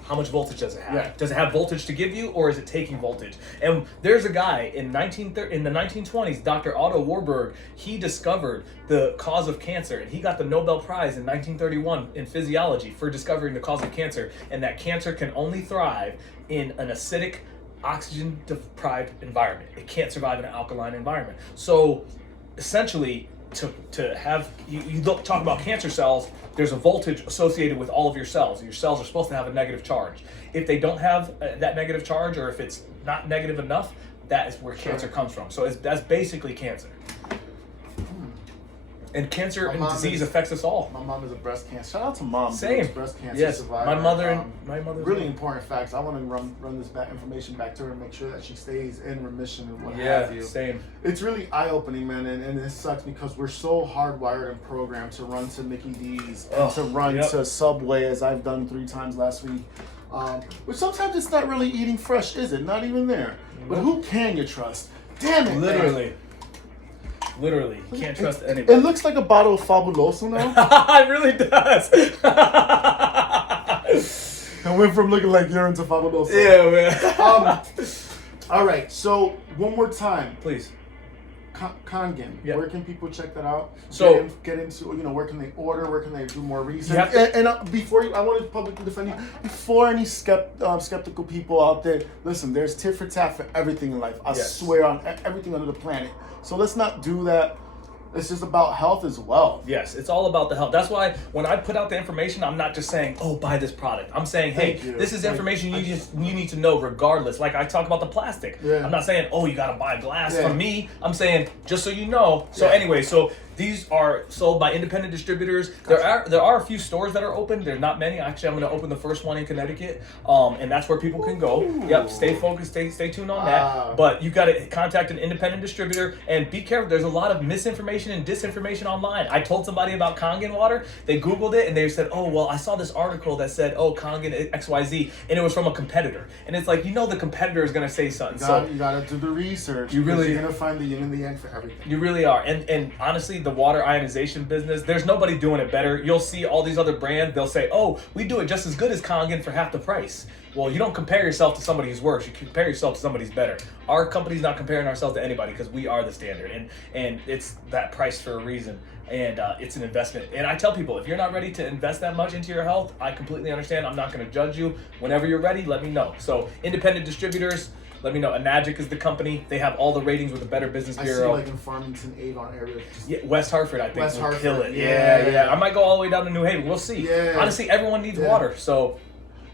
how much voltage does it have? Yeah. Does it have voltage to give you, or is it taking voltage? And there's a guy in the 1920s, Dr. Otto Warburg. He discovered the cause of cancer, and he got the Nobel Prize in 1931 in physiology for discovering the cause of cancer, and that cancer can only thrive in an acidic, oxygen-deprived environment. It can't survive in an alkaline environment. So, essentially, to have you talk about cancer cells, there's a voltage associated with all of your cells. Your cells are supposed to have a negative charge. If they don't have that negative charge, or if it's not negative enough, that is where cancer comes from. So that's basically cancer. And cancer and disease affects us all. My mom is a breast cancer. Shout out to mom. Same. Breast cancer yes. survivor. My mother. Really important facts. I want to run this information back to her and make sure that she stays in remission and what have you. Yeah, same. It's really eye-opening, man, and it sucks because we're so hardwired and programmed to run to Mickey D's and to run to Subway, as I've done 3 times last week. But sometimes it's not really eating fresh, is it? Not even there. But who can you trust? Damn it, Literally. Literally, you can't trust anybody. It looks like a bottle of Fabuloso now. It really does. I went from looking like urine to Fabuloso. Yeah, man. All right, so one more time. Please. Kangen. Yeah. Where can people check that out? So get into, where can they order? Where can they do more research? You I wanted to publicly defend you. Before any skeptical people out there, listen, there's tit for tat for everything in life. I swear on everything under the planet. So let's not do that. It's just about health as well. Yes, it's all about the health. That's why when I put out the information, I'm not just saying, oh, buy this product. I'm saying, hey, this is information you need to know regardless. Like I talk about the plastic. Yeah. I'm not saying, oh, you got to buy glass from me. I'm saying, just so you know. So anyway, these are sold by independent distributors. Gotcha. There are a few stores that are open. There are not many. Actually, I'm going to open the first one in Connecticut, and that's where people can go. Ooh. Yep, stay focused, stay tuned on that. But you got to contact an independent distributor and be careful. There's a lot of misinformation and disinformation online. I told somebody about Kangen water. They Googled it and they said, oh, well, I saw this article that said, oh, Kangen XYZ, and it was from a competitor. And it's like, the competitor is going to say something. You got to do the research. You're going to find the yin and the yang for everything. You really are. And honestly, the water ionization business, there's nobody doing it better. You'll see all these other brands, they'll say, oh, we do it just as good as Kangen for half the price. Well, you don't compare yourself to somebody who's worse. You compare yourself to somebody who's better. Our company's not comparing ourselves to anybody because we are the standard, and it's that price for a reason. And it's an investment. And I tell people, if you're not ready to invest that much into your health, I completely understand. I'm not going to judge you. Whenever you're ready, let me know. So independent distributors, let me know. Anagic is the company. They have all the ratings with the Better Business Bureau. I see, like in Farmington, Avon area. Yeah, West Hartford, I think, West will Hartford. kill it. Yeah. Yeah. I might go all the way down to New Haven. We'll see. Yeah. Honestly, everyone needs water. So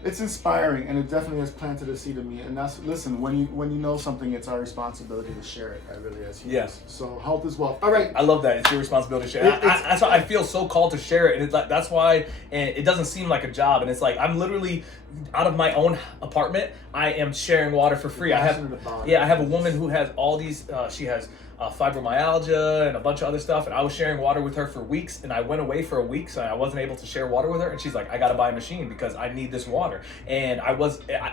it's inspiring, and it definitely has planted a seed in me. And that's, listen, when you know something, it's our responsibility to share it. I really as humans. Yes. So health is wealth. All right. I love that. It's your responsibility to share. That's why I feel so called to share it, and it's like, that's why. And it doesn't seem like a job, and it's like I'm literally out of my own apartment. I am sharing water for free. I have a woman who has all these. She has fibromyalgia and a bunch of other stuff, and I was sharing water with her for weeks, and I went away for a week, so I wasn't able to share water with her, and she's like, I gotta buy a machine because I need this water. And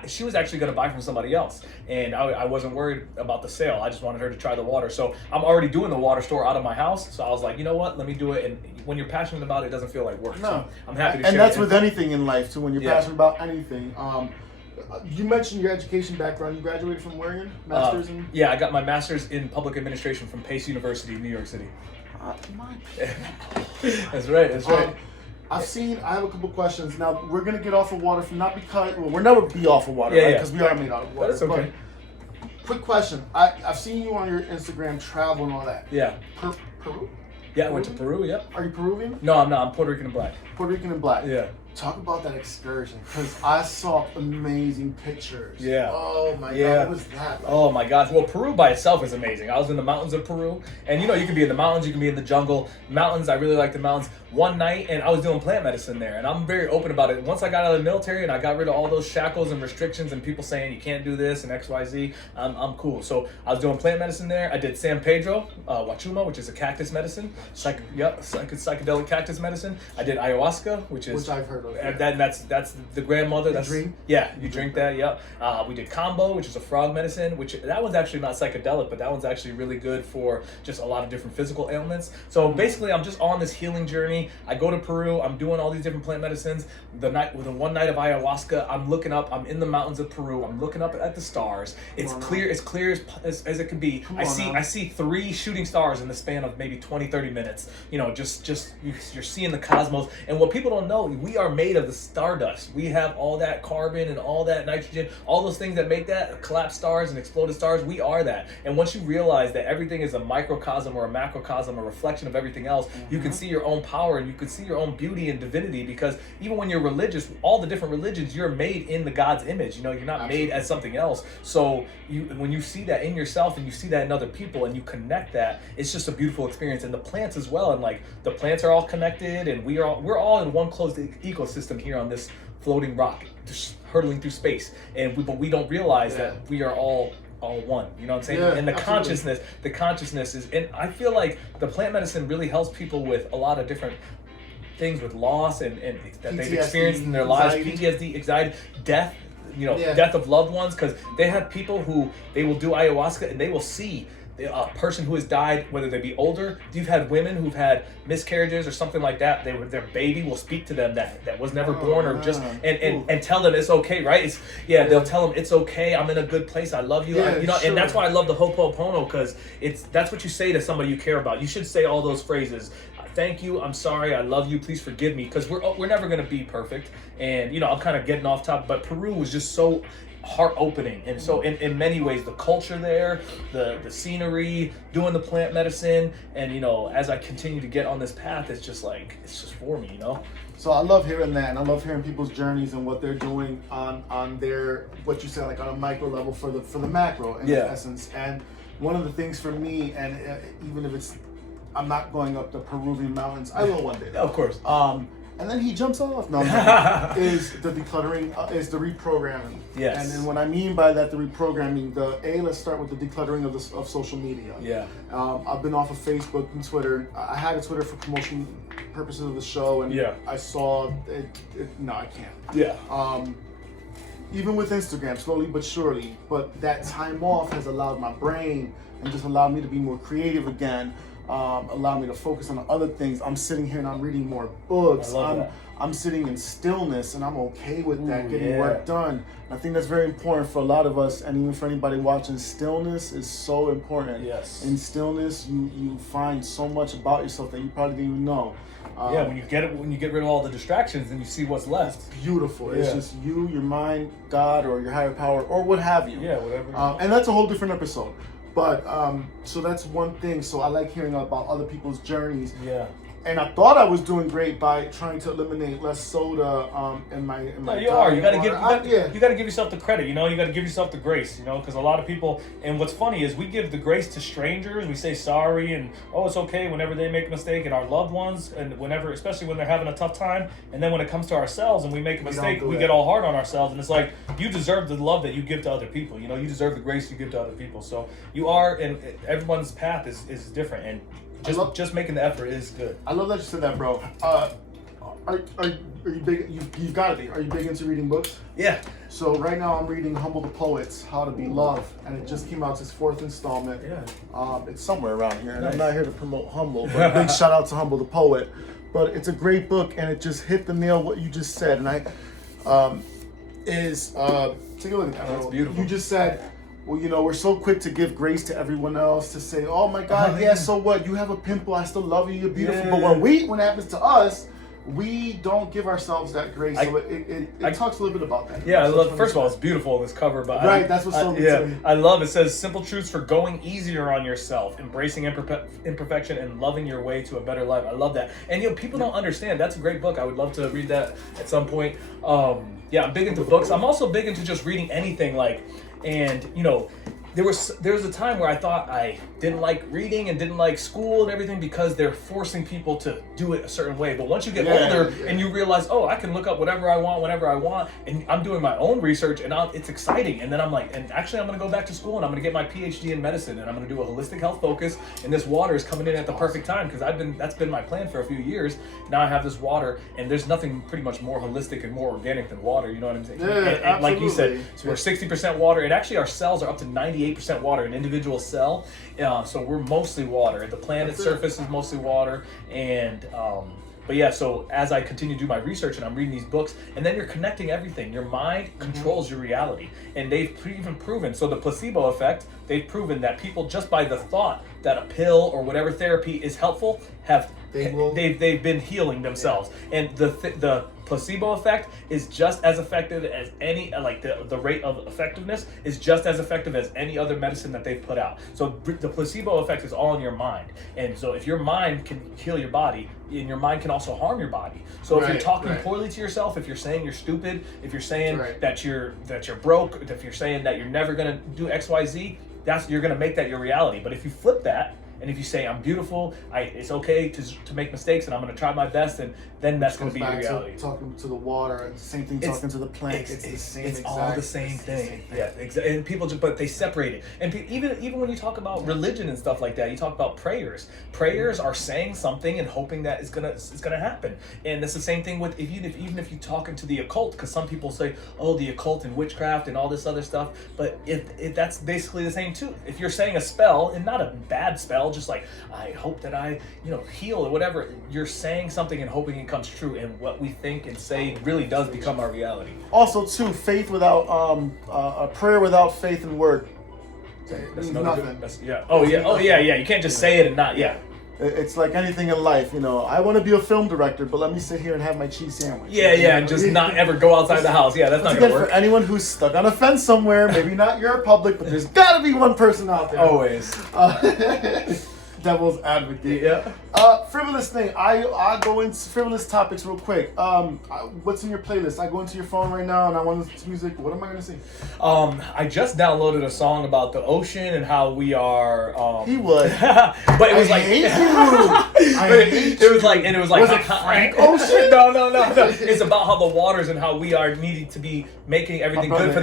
she was actually gonna buy from somebody else, and I wasn't worried about the sale. I just wanted her to try the water. So I'm already doing the water store out of my house, so I was like, you know what, let me do it. And when you're passionate about it, it doesn't feel like work. No. So I'm happy to share. And that's it. with anything in life too. When you're Yeah. passionate about anything. You mentioned your education background. You graduated from where again? Masters in? Yeah, I got my master's in public administration from Pace University in New York City. That's right. I have a couple questions. Now, we're going to get off of water not because, we'll never be off of water, Yeah, right? yeah. Because we are made out of water. That's okay. But, quick question. I've seen you on your Instagram travel and all that. Yeah. Peru? Yeah, I went to Peru, yep. Are you Peruvian? No, I'm not. I'm Puerto Rican and black. Puerto Rican and black. Yeah. Talk about that excursion, because I saw amazing pictures. Yeah. Oh my Yeah. God, what was that like? Oh my gosh. Well, Peru by itself is amazing. I was in the mountains of Peru, and you know, you can be in the mountains, you can be in the jungle. Mountains, I really like the mountains. One night, and I was doing plant medicine there, and I'm very open about it. Once I got out of the military and I got rid of all those shackles and restrictions and people saying you can't do this and X, Y, Z, I'm cool. So I was doing plant medicine there. I did San Pedro, Huachuma, which is a cactus medicine. Psychedelic cactus medicine. I did ayahuasca, which I've heard of. Yeah. That's the grandmother. That's drink? Yeah, you drink that. Yep. We did Kambo, which is a frog medicine. That one's actually not psychedelic, but that one's actually really good for just a lot of different physical ailments. So basically, I'm just on this healing journey. I go to Peru. I'm doing all these different plant medicines. The one night of ayahuasca, I'm looking up. I'm in the mountains of Peru. I'm looking up at the stars. It's clear as it can be. I see 3 shooting stars in the span of maybe 20-30 minutes. You know, just you're seeing the cosmos. And what people don't know, we are made of the stardust. We have all that carbon and all that nitrogen, all those things that make that collapsed stars and exploded stars. We are that. And once you realize that everything is a microcosm or a macrocosm, a reflection of everything else, you can see your own power and you can see your own beauty and divinity, because even when you're religious, all the different religions, you're made in the God's image. You know, you're not made as something else. So when you see that in yourself and you see that in other people and you connect that, it's just a beautiful experience. And the plants as well. And like the plants are all connected, and we're all in one closed ecosystem here on this floating rock, just hurtling through space. But we don't realize that we are all one. You know what I'm saying? Yeah, and the consciousness is, and I feel like the plant medicine really helps people with a lot of different things, with loss and that they've experienced in their lives, PTSD, anxiety, death, death of loved ones, because they have people who they will do ayahuasca and they will see a person who has died, whether they be older. You've had women who've had miscarriages or something like that. Their baby will speak to them that was never born, or just and tell them it's okay, right? They'll tell them it's okay. I'm in a good place. I love you. And that's why I love the Ho'oponopono, because that's what you say to somebody you care about. You should say all those phrases. Thank you. I'm sorry. I love you. Please forgive me, because we're never gonna be perfect. And I'm kind of getting off topic, but Peru was just so heart opening, and so in many ways, the culture there, the scenery, doing the plant medicine, and as I continue to get on this path, it's just for me. So I love hearing that, and I love hearing people's journeys and what they're doing on their, what you said, like on a micro level for the macro in essence. And one of the things for me, and even if I'm not going up the Peruvian mountains, I will one day. Of course. And then he jumps off. No, is the decluttering, is the reprogramming. Yes. And then what I mean by that, the reprogramming, let's start with the decluttering of social media. Yeah. I've been off of Facebook and Twitter. I had a Twitter for promotion purposes of the show, and I saw it. No, I can't. Yeah. Even with Instagram, slowly but surely. But that time off has allowed my brain and just allowed me to be more creative again. allow me to focus on other things. I'm sitting here and I'm reading more books. I love that. I'm sitting in stillness and I'm okay with that, getting yeah. work done. I think that's very important for a lot of us, and even for anybody watching. Stillness is so important. Yes. In stillness, you find so much about yourself that you probably didn't even know. Yeah, when you get rid of all the distractions, and you see what's left. Beautiful. Yeah. It's just you, your mind, God, or your higher power, or what have you. Yeah, whatever. And that's a whole different episode. But so that's one thing. So I like hearing about other people's journeys. Yeah. And I thought I was doing great by trying to eliminate less soda in my No, you diet. are. You got to Yeah. you got to give yourself the credit. You know, you got to give yourself the grace. You know, because a lot of people. And what's funny is we give the grace to strangers. We say sorry and oh, it's okay whenever they make a mistake, and our loved ones, and whenever, especially when they're having a tough time. And then when it comes to ourselves and we make a mistake, we get all hard on ourselves. And it's like you deserve the love that you give to other people. You know, you deserve the grace you give to other people. So you are, and everyone's path is different. And just making the effort is good. I love that you said that, bro. Are you big? You've got to be. Are you big into reading books? Yeah. So right now I'm reading Humble the Poets, How to Be Loved, and it just came out. It's its 4th installment. Yeah. It's somewhere around here, and Nice. I'm not here to promote Humble, but big shout out to Humble the Poet. But it's a great book, and it just hit the nail what you just said, and I take a look at that. That's beautiful. You just said, well, you know, we're so quick to give grace to everyone else, to say, oh my God, yeah, so what? You have a pimple, I still love you, you're beautiful. Yeah. But when it happens to us, we don't give ourselves that grace. So it talks a little bit about that. Yeah, I So love. First of all, it's beautiful this cover, but Right, that's what's so good yeah, to me. I love it. Says simple truths for going easier on yourself, embracing imperfection, and loving your way to a better life. I love that. And you know, people don't understand. That's a great book. I would love to read that at some point. Yeah, I'm big into books. I'm also big into just reading anything. And you know, there was a time where I thought I didn't like reading and didn't like school and everything because they're forcing people to do it a certain way. But once you get older and you realize, oh, I can look up whatever I want, whenever I want, and I'm doing my own research, and it's exciting. And then I'm like, and actually I'm going to go back to school and I'm going to get my PhD in medicine, and I'm going to do a holistic health focus. And this water is coming in at the perfect time because that's been my plan for a few years. Now I have this water, and there's nothing pretty much more holistic and more organic than water. You know what I'm saying? Yeah, and like you said, absolutely. so we're 60% water, and actually our cells are up to 98% water, an individual cell. So we're mostly water. The planet's surface is mostly water, and but yeah. So as I continue to do my research and I'm reading these books, and then you're connecting everything. Your mind controls your reality, and they've even proven. So the placebo effect, they've proven that people just by the thought that a pill or whatever therapy is helpful they've been healing themselves, and the placebo effect is just as effective as any, like the rate of effectiveness is just as effective as any other medicine that they've put out. So the placebo effect is all in your mind, and so if your mind can heal your body, and your mind can also harm your body. So if you're talking poorly to yourself, if you're saying you're stupid, if you're saying that you're broke, if you're saying that you're never gonna do XYZ, you're gonna make that your reality. But if you flip that, and if you say I'm beautiful, it's okay to make mistakes, and I'm going to try my best, and then that's going to be your reality. Talking to the water, same thing. Talking to the plants, it's the same. It's all the same thing. Yeah, exactly. And people but they separate it. And even when you talk about religion and stuff like that, you talk about prayers. Prayers are saying something and hoping that it's gonna happen. And it's the same thing with even if you talk into the occult, because some people say, oh, the occult and witchcraft and all this other stuff. But if that's basically the same too. If you're saying a spell, and not a bad spell, just like I hope that I heal or whatever, you're saying something and hoping it comes true, and what we think and say really does become our reality. Also, too, faith without a prayer without faith and word. That's nothing. Yeah. You can't just say it and not. Yeah. It's like anything in life, I want to be a film director, but let me sit here and have my cheese sandwich. Yeah, and just not ever go outside the house. Yeah, that's not gonna work. For anyone who's stuck on a fence somewhere, maybe not your public, but there's got to be one person out there. Always. Devil's advocate. Yeah. Frivolous thing. I go into frivolous topics real quick. What's in your playlist? I go into your phone right now and I want to listen to music. What am I gonna sing? I just downloaded a song about the ocean and how we are. He would. But it was I hate you. It was like Was it Frank Ocean? No. It's about how the waters and how we are needing to be making everything good for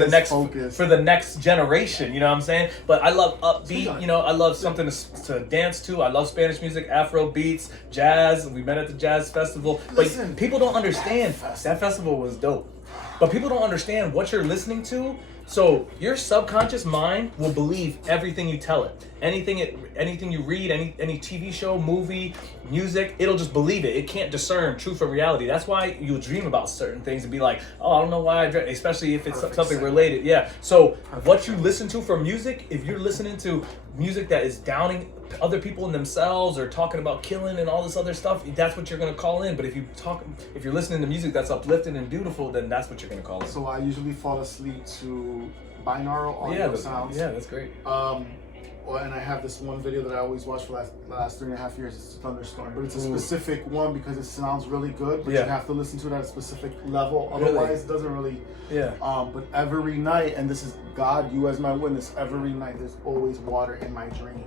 the next generation. You know what I'm saying? But I love upbeat. I love something to dance to. I love Spanish music, Afro beats, jazz. We met at the jazz festival. Listen, but people don't understand that festival was dope. But people don't understand what you're listening to So your subconscious mind will believe everything you tell it. Anything you read, any TV show, movie, music, it'll just believe it. It can't discern truth from reality. That's why you'll dream about certain things and be like, oh, I don't know why I dream, especially if it's something related. Yeah. So what you listen to for music, if you're listening to music that is downing other people and themselves or talking about killing and all this other stuff, that's what you're gonna call in. But if you're listening to music that's uplifting and beautiful, then that's what you're gonna call in. So I usually fall asleep to binaural audio sounds. Yeah, that's great. And I have this one video that I always watch for the last 3.5 years. It's Thunderstorm, but it's a specific one because it sounds really good. But you have to listen to it at a specific level, otherwise it doesn't really. Yeah. But every night, and this is God, you as my witness. Every night, there's always water in my dream.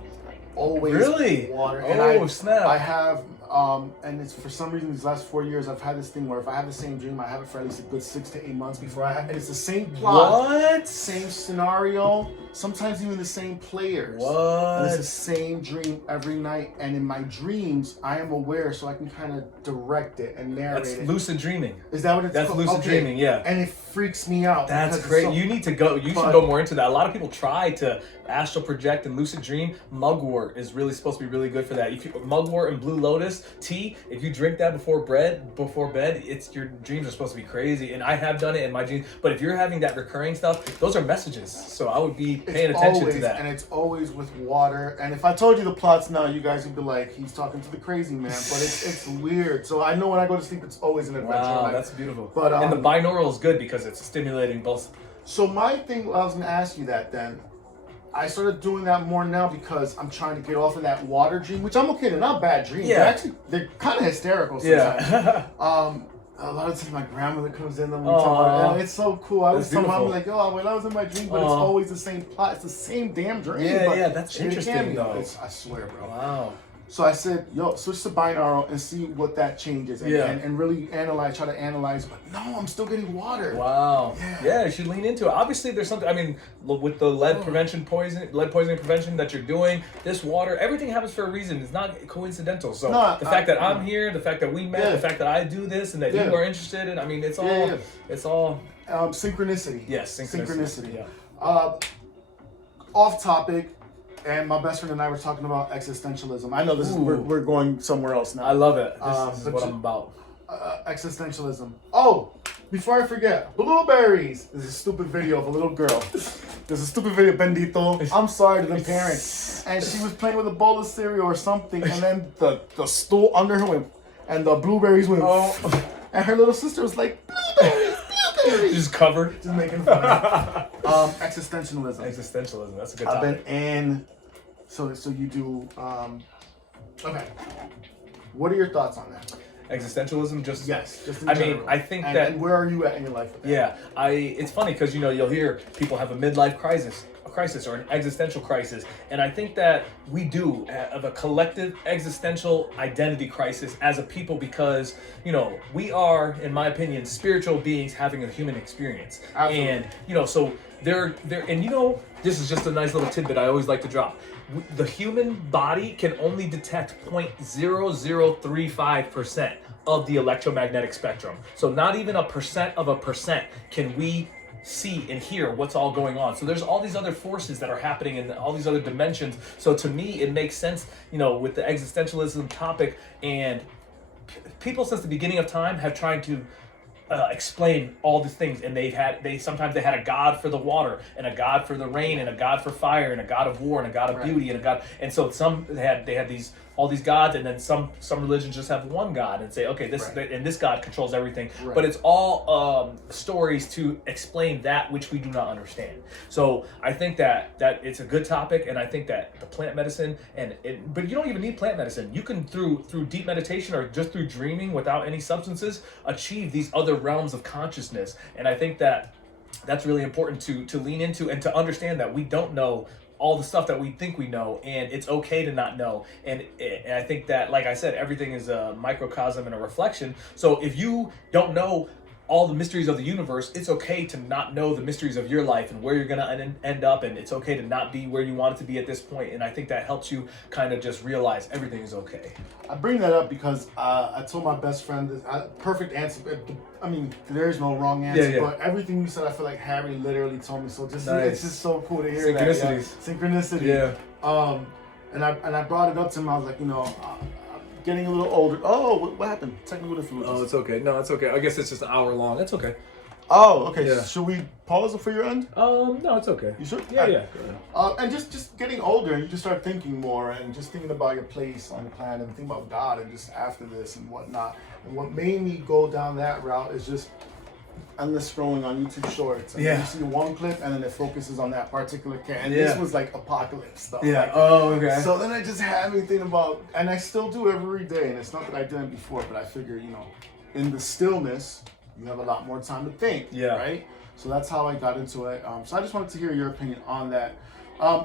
Always really water. And snap! I have, and it's for some reason these last 4 years I've had this thing where if I have the same dream, I have it for at least a good 6 to 8 months before I have, and it's the same plot, same scenario, sometimes even the same players. And it's the same dream every night, and in my dreams I am aware, so I can kind of direct it and narrate it. That's lucid dreaming. Is that what it's That's called? lucid dreaming, yeah. And it freaks me out. That's great. You need to go. You should go more into that. A lot of people try to astral project and lucid dream. Mugwort is really supposed to be really good for that. If you, mugwort and blue lotus tea, if you drink that before bed, it's your dreams are supposed to be crazy. And I have done it in my dreams. But if you're having that recurring stuff, those are messages. So I would be paying attention to that. And it's always with water. And if I told you the plots now, you guys would be like, he's talking to the crazy man. But it's weird. So I know when I go to sleep, it's always an adventure. Wow, that's beautiful. But and the binaural is good because it's stimulating both. So my thing, I was going to ask you that then. I started doing that more now because I'm trying to get off of that water dream, which I'm okay. They're not bad dreams. Yeah. They're kind of hysterical sometimes. Yeah. A lot of times my grandmother comes in and we talk about it, and it's so cool. I always tell mom, like, oh, when I was in my dream, but it's always the same plot. It's the same damn dream. Yeah, that's interesting though. I swear, bro. Wow. So I said, yo, switch to binaural and see what that changes. And really try to analyze. But no, I'm still getting water. Wow. Yeah, you should lean into it. Obviously, there's something, I mean, with the lead poisoning prevention that you're doing, this water, everything happens for a reason. It's not coincidental. So the fact that I'm here, the fact that we met, the fact that I do this and that you are interested in, I mean, it's all synchronicity. Yes, synchronicity. Yeah. Off topic. And my best friend and I were talking about existentialism. I know this is we're going somewhere else now. I love it. This is what I'm about. Existentialism. Oh, before I forget, blueberries. There's a stupid video of a little girl. There's a stupid video, Bendito. I'm sorry to the parents. And she was playing with a bowl of cereal or something, and then the stool under her went, and the blueberries went. And her little sister was like, blueberries. Just covered. Just making fun. Existentialism. Existentialism. That's a good topic. I've been in. So you do. Okay. What are your thoughts on that? Existentialism, just in I general. mean, I think that. And where are you at in your life with that? Yeah, it's funny because you'll hear people have a midlife crisis or an existential crisis, and I think that we do have a collective existential identity crisis as a people because we are, in my opinion, spiritual beings having a human experience. Absolutely. And so they're and this is just a nice little tidbit I always like to drop. The human body can only detect 0.0035% of the electromagnetic spectrum. So not even a percent can we see and hear what's all going on. So there's all these other forces that are happening in all these other dimensions. So to me, it makes sense, with the existentialism topic, and people since the beginning of time have tried to explain all these things, and sometimes they had a god for the water and a god for the rain and a god for fire and a god of war and a god of beauty and a god, and so they had all these gods, and then some religions just have one god and say, okay, this god controls everything, but it's all stories to explain that which we do not understand. So I think that it's a good topic, and I think that the plant medicine but you don't even need plant medicine. You can through deep meditation or just through dreaming without any substances achieve these other realms of consciousness, and I think that that's really important to lean into and to understand that we don't know all the stuff that we think we know, and it's okay to not know. And I think that, like I said, everything is a microcosm and a reflection. So if you don't know all the mysteries of the universe, it's okay to not know the mysteries of your life and where you're gonna end up, and it's okay to not be where you want it to be at this point. And I think that helps you kind of just realize everything is okay. I bring that up because I told my best friend this perfect answer. I mean, there is no wrong answer, Yeah. but everything you said, I feel like Harry literally told me. So just Nice. it's just so cool to hear Synchronicities. that. Synchronicity. Yeah. And I brought it up to him. I was like, I'm getting a little older. Oh, what happened? Technical difficulties. Oh, it's okay. No, it's okay. I guess it's just an hour long. It's okay. Oh, okay. Yeah. Should we pause it for your end? No, it's okay. You sure? Yeah, yeah. And just getting older, and you just start thinking more, and just thinking about your place on the planet, and thinking about God, and just after this and whatnot. And what made me go down that route is just endless scrolling on YouTube Shorts. And Yeah. you see one clip, and then it focuses on that particular character. And Yeah. this was like apocalypse stuff. Yeah. Like, Oh, okay. so then it just had me thinking about, and I still do every day, and it's not that I didn't before, but I figure, in the stillness, you have a lot more time to think. Yeah. Right? So that's how I got into it. So I just wanted to hear your opinion on that.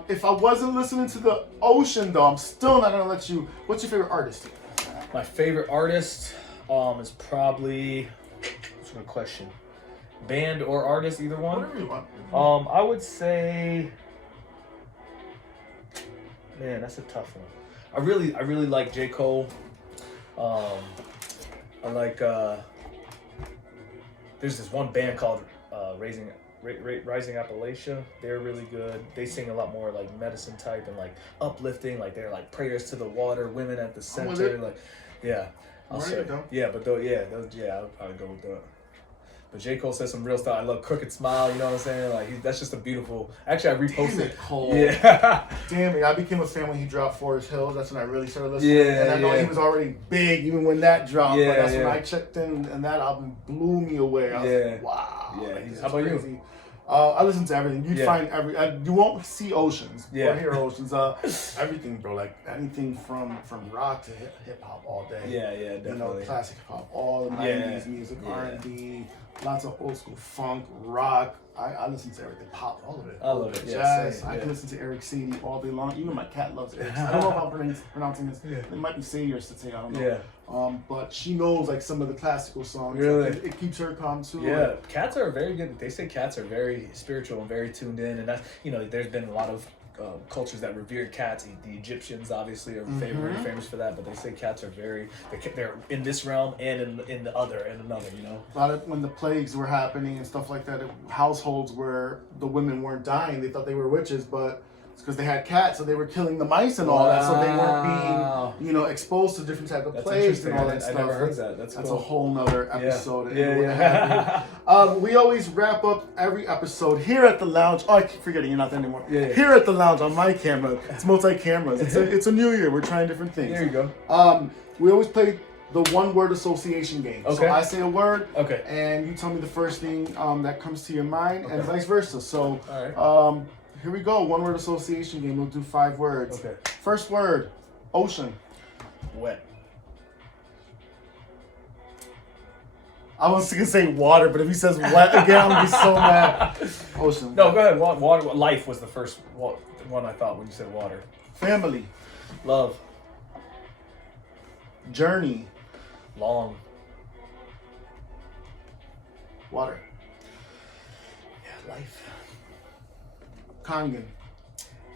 If I wasn't listening to the ocean, though, I'm still not gonna let you. What's your favorite artist? My favorite artist is probably. That's a good question. Band or artist, either one. Whatever you want. I would say. Man, that's a tough one. I really like J. Cole. I like. There's this one band called Rising Appalachia. They're really good. They sing a lot more like medicine type and like uplifting. Like they're like prayers to the water, women at the I'm with center. it. Like, yeah. I'll Right, say. though. Yeah, but though, yeah, I would probably go with that. But J. Cole says some real stuff. I love Crooked Smile, you know what I'm saying? Like, that's just a beautiful... Actually, I reposted... Damn it, Cole. Yeah. Damn it, I became a fan when he dropped Forest Hills. That's when I really started listening. Yeah, And I know yeah. he was already big even when that dropped. Yeah, but that's when yeah. I checked in, and that album blew me away. I was Yeah. like, wow. Yeah, like, he's- this how is about you? crazy. I listen to everything. You'd Yeah. find you won't see oceans Yeah. or hear oceans. Everything, bro. Like anything from rock to hip hop all day. Yeah, definitely. Classic hip hop, all the Yeah, 90s music, yeah. R&B, lots of old school funk, rock. I listen to everything, pop, all of it. I love it, yeah, Jazz. same, I yeah. can listen to Eric Satie all day long. Even my cat loves Eric. I don't know if I'm pronouncing this. Yeah. It might be Satie or Satie, I don't know. Yeah. But she knows like some of the classical songs. Really? Like, it keeps her calm too. Yeah, Like, cats are very good. They say cats are very spiritual and very tuned in, and that's there's been a lot of cultures that revered cats. The Egyptians obviously are very famous for that, but they say cats are they're in this realm and in the other and another. a lot of when the plagues were happening and stuff like that, households where the women weren't dying, they thought they were witches, but it's because they had cats, so they were killing the mice and all that, so they Wow. weren't being, exposed to different type of That's plagues interesting. and all I that stuff. never heard that. That's a cool. whole nother episode. Yeah. and what Yeah. have you. We always wrap up every episode here at the lounge. Oh, I keep forgetting you're not there anymore. Yeah. Here at the lounge on my camera. It's multi-cameras. It's a new year. We're trying different things. There you go. We always play the one-word association game. Okay. So I say a word, Okay. and you tell me the first thing that comes to your mind, and vice versa. So, All right. here we go. One-word association game. We'll do 5 words. Okay. First word, ocean. Wet. I was gonna say water, but if he says wet again, I'm gonna be so mad. Ocean. No, go ahead. Water. Life was the first one I thought when you said water. Family. Love. Journey. Long. Water. Yeah, life. Kangen.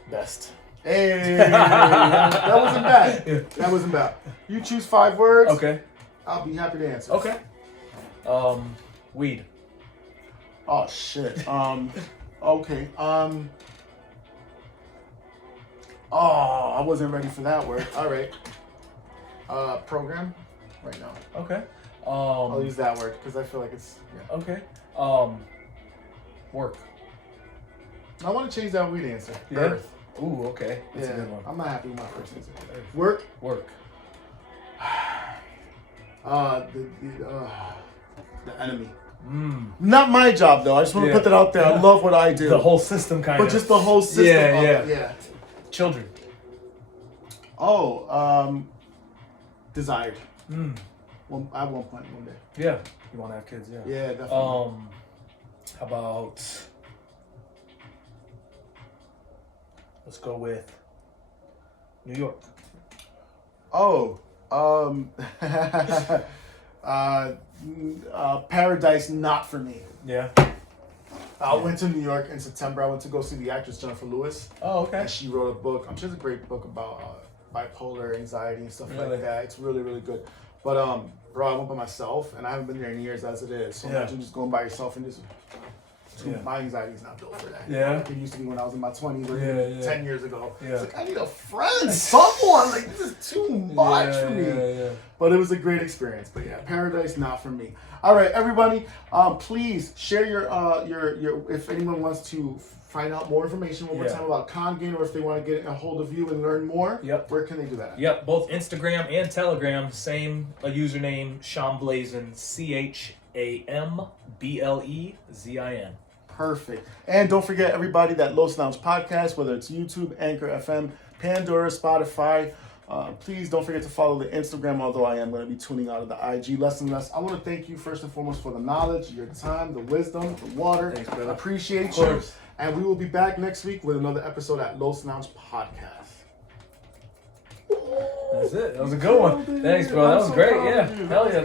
Best. Hey, that wasn't bad. Yeah. That wasn't bad. You choose 5 words. Okay. I'll be happy to answer. Okay. Weed. Oh shit. Okay. Oh, I wasn't ready for that word. All right. Program. Right now. Okay. I'll use that word because I feel like it's. Yeah. Okay. Work. I want to change that weed answer. Yeah? Earth. Ooh, okay. That's Yeah. a good one. I'm not happy with my first answer. Earth. Work. Work. The enemy. Mm. Not my job though. I just want to Yeah. put that out there. I love what I do. The whole system kind but of. just the whole system. Yeah, of yeah. it, yeah. Children. Oh, desired. Mm. Well, I have one point one day. Yeah. You want to have kids? Yeah. Yeah, definitely. How about? Let's go with New York. Oh, Paradise, not for me. Yeah. I went to New York in September. I went to go see the actress Jennifer Lewis. Oh, okay. And she wrote a book. She has a great book about bipolar anxiety and stuff Really? like that. It's really, really good. But bro, I went by myself, and I haven't been there in years as it is. So imagine just going by yourself and just. My anxiety is not built for that. Yeah. Like it used to be when I was in my 20s or 10 years ago. Yeah. It's like, I need a friend, someone. Like, this is too much for me. Yeah. But it was a great experience. But yeah, Paradise, not for me. All right, everybody, please share your if anyone wants to find out more information one more time about Congain, or if they want to get a hold of you and learn more, where can they do that? Yep, both Instagram and Telegram, same username, Shamblazin, CHAMBLEZIN. Perfect. And don't forget, everybody, that Los Lounge podcast, whether it's YouTube, Anchor FM, Pandora, Spotify, please don't forget to follow the Instagram, although I am going to be tuning out of the IG less and less. I want to thank you first and foremost for the knowledge, your time, the wisdom, the water. Thanks, brother. Appreciate you. And we will be back next week with another episode at Los Lounge Podcast. That's it. That was a good one. Thanks, bro. That was great. Yeah. Hell yeah.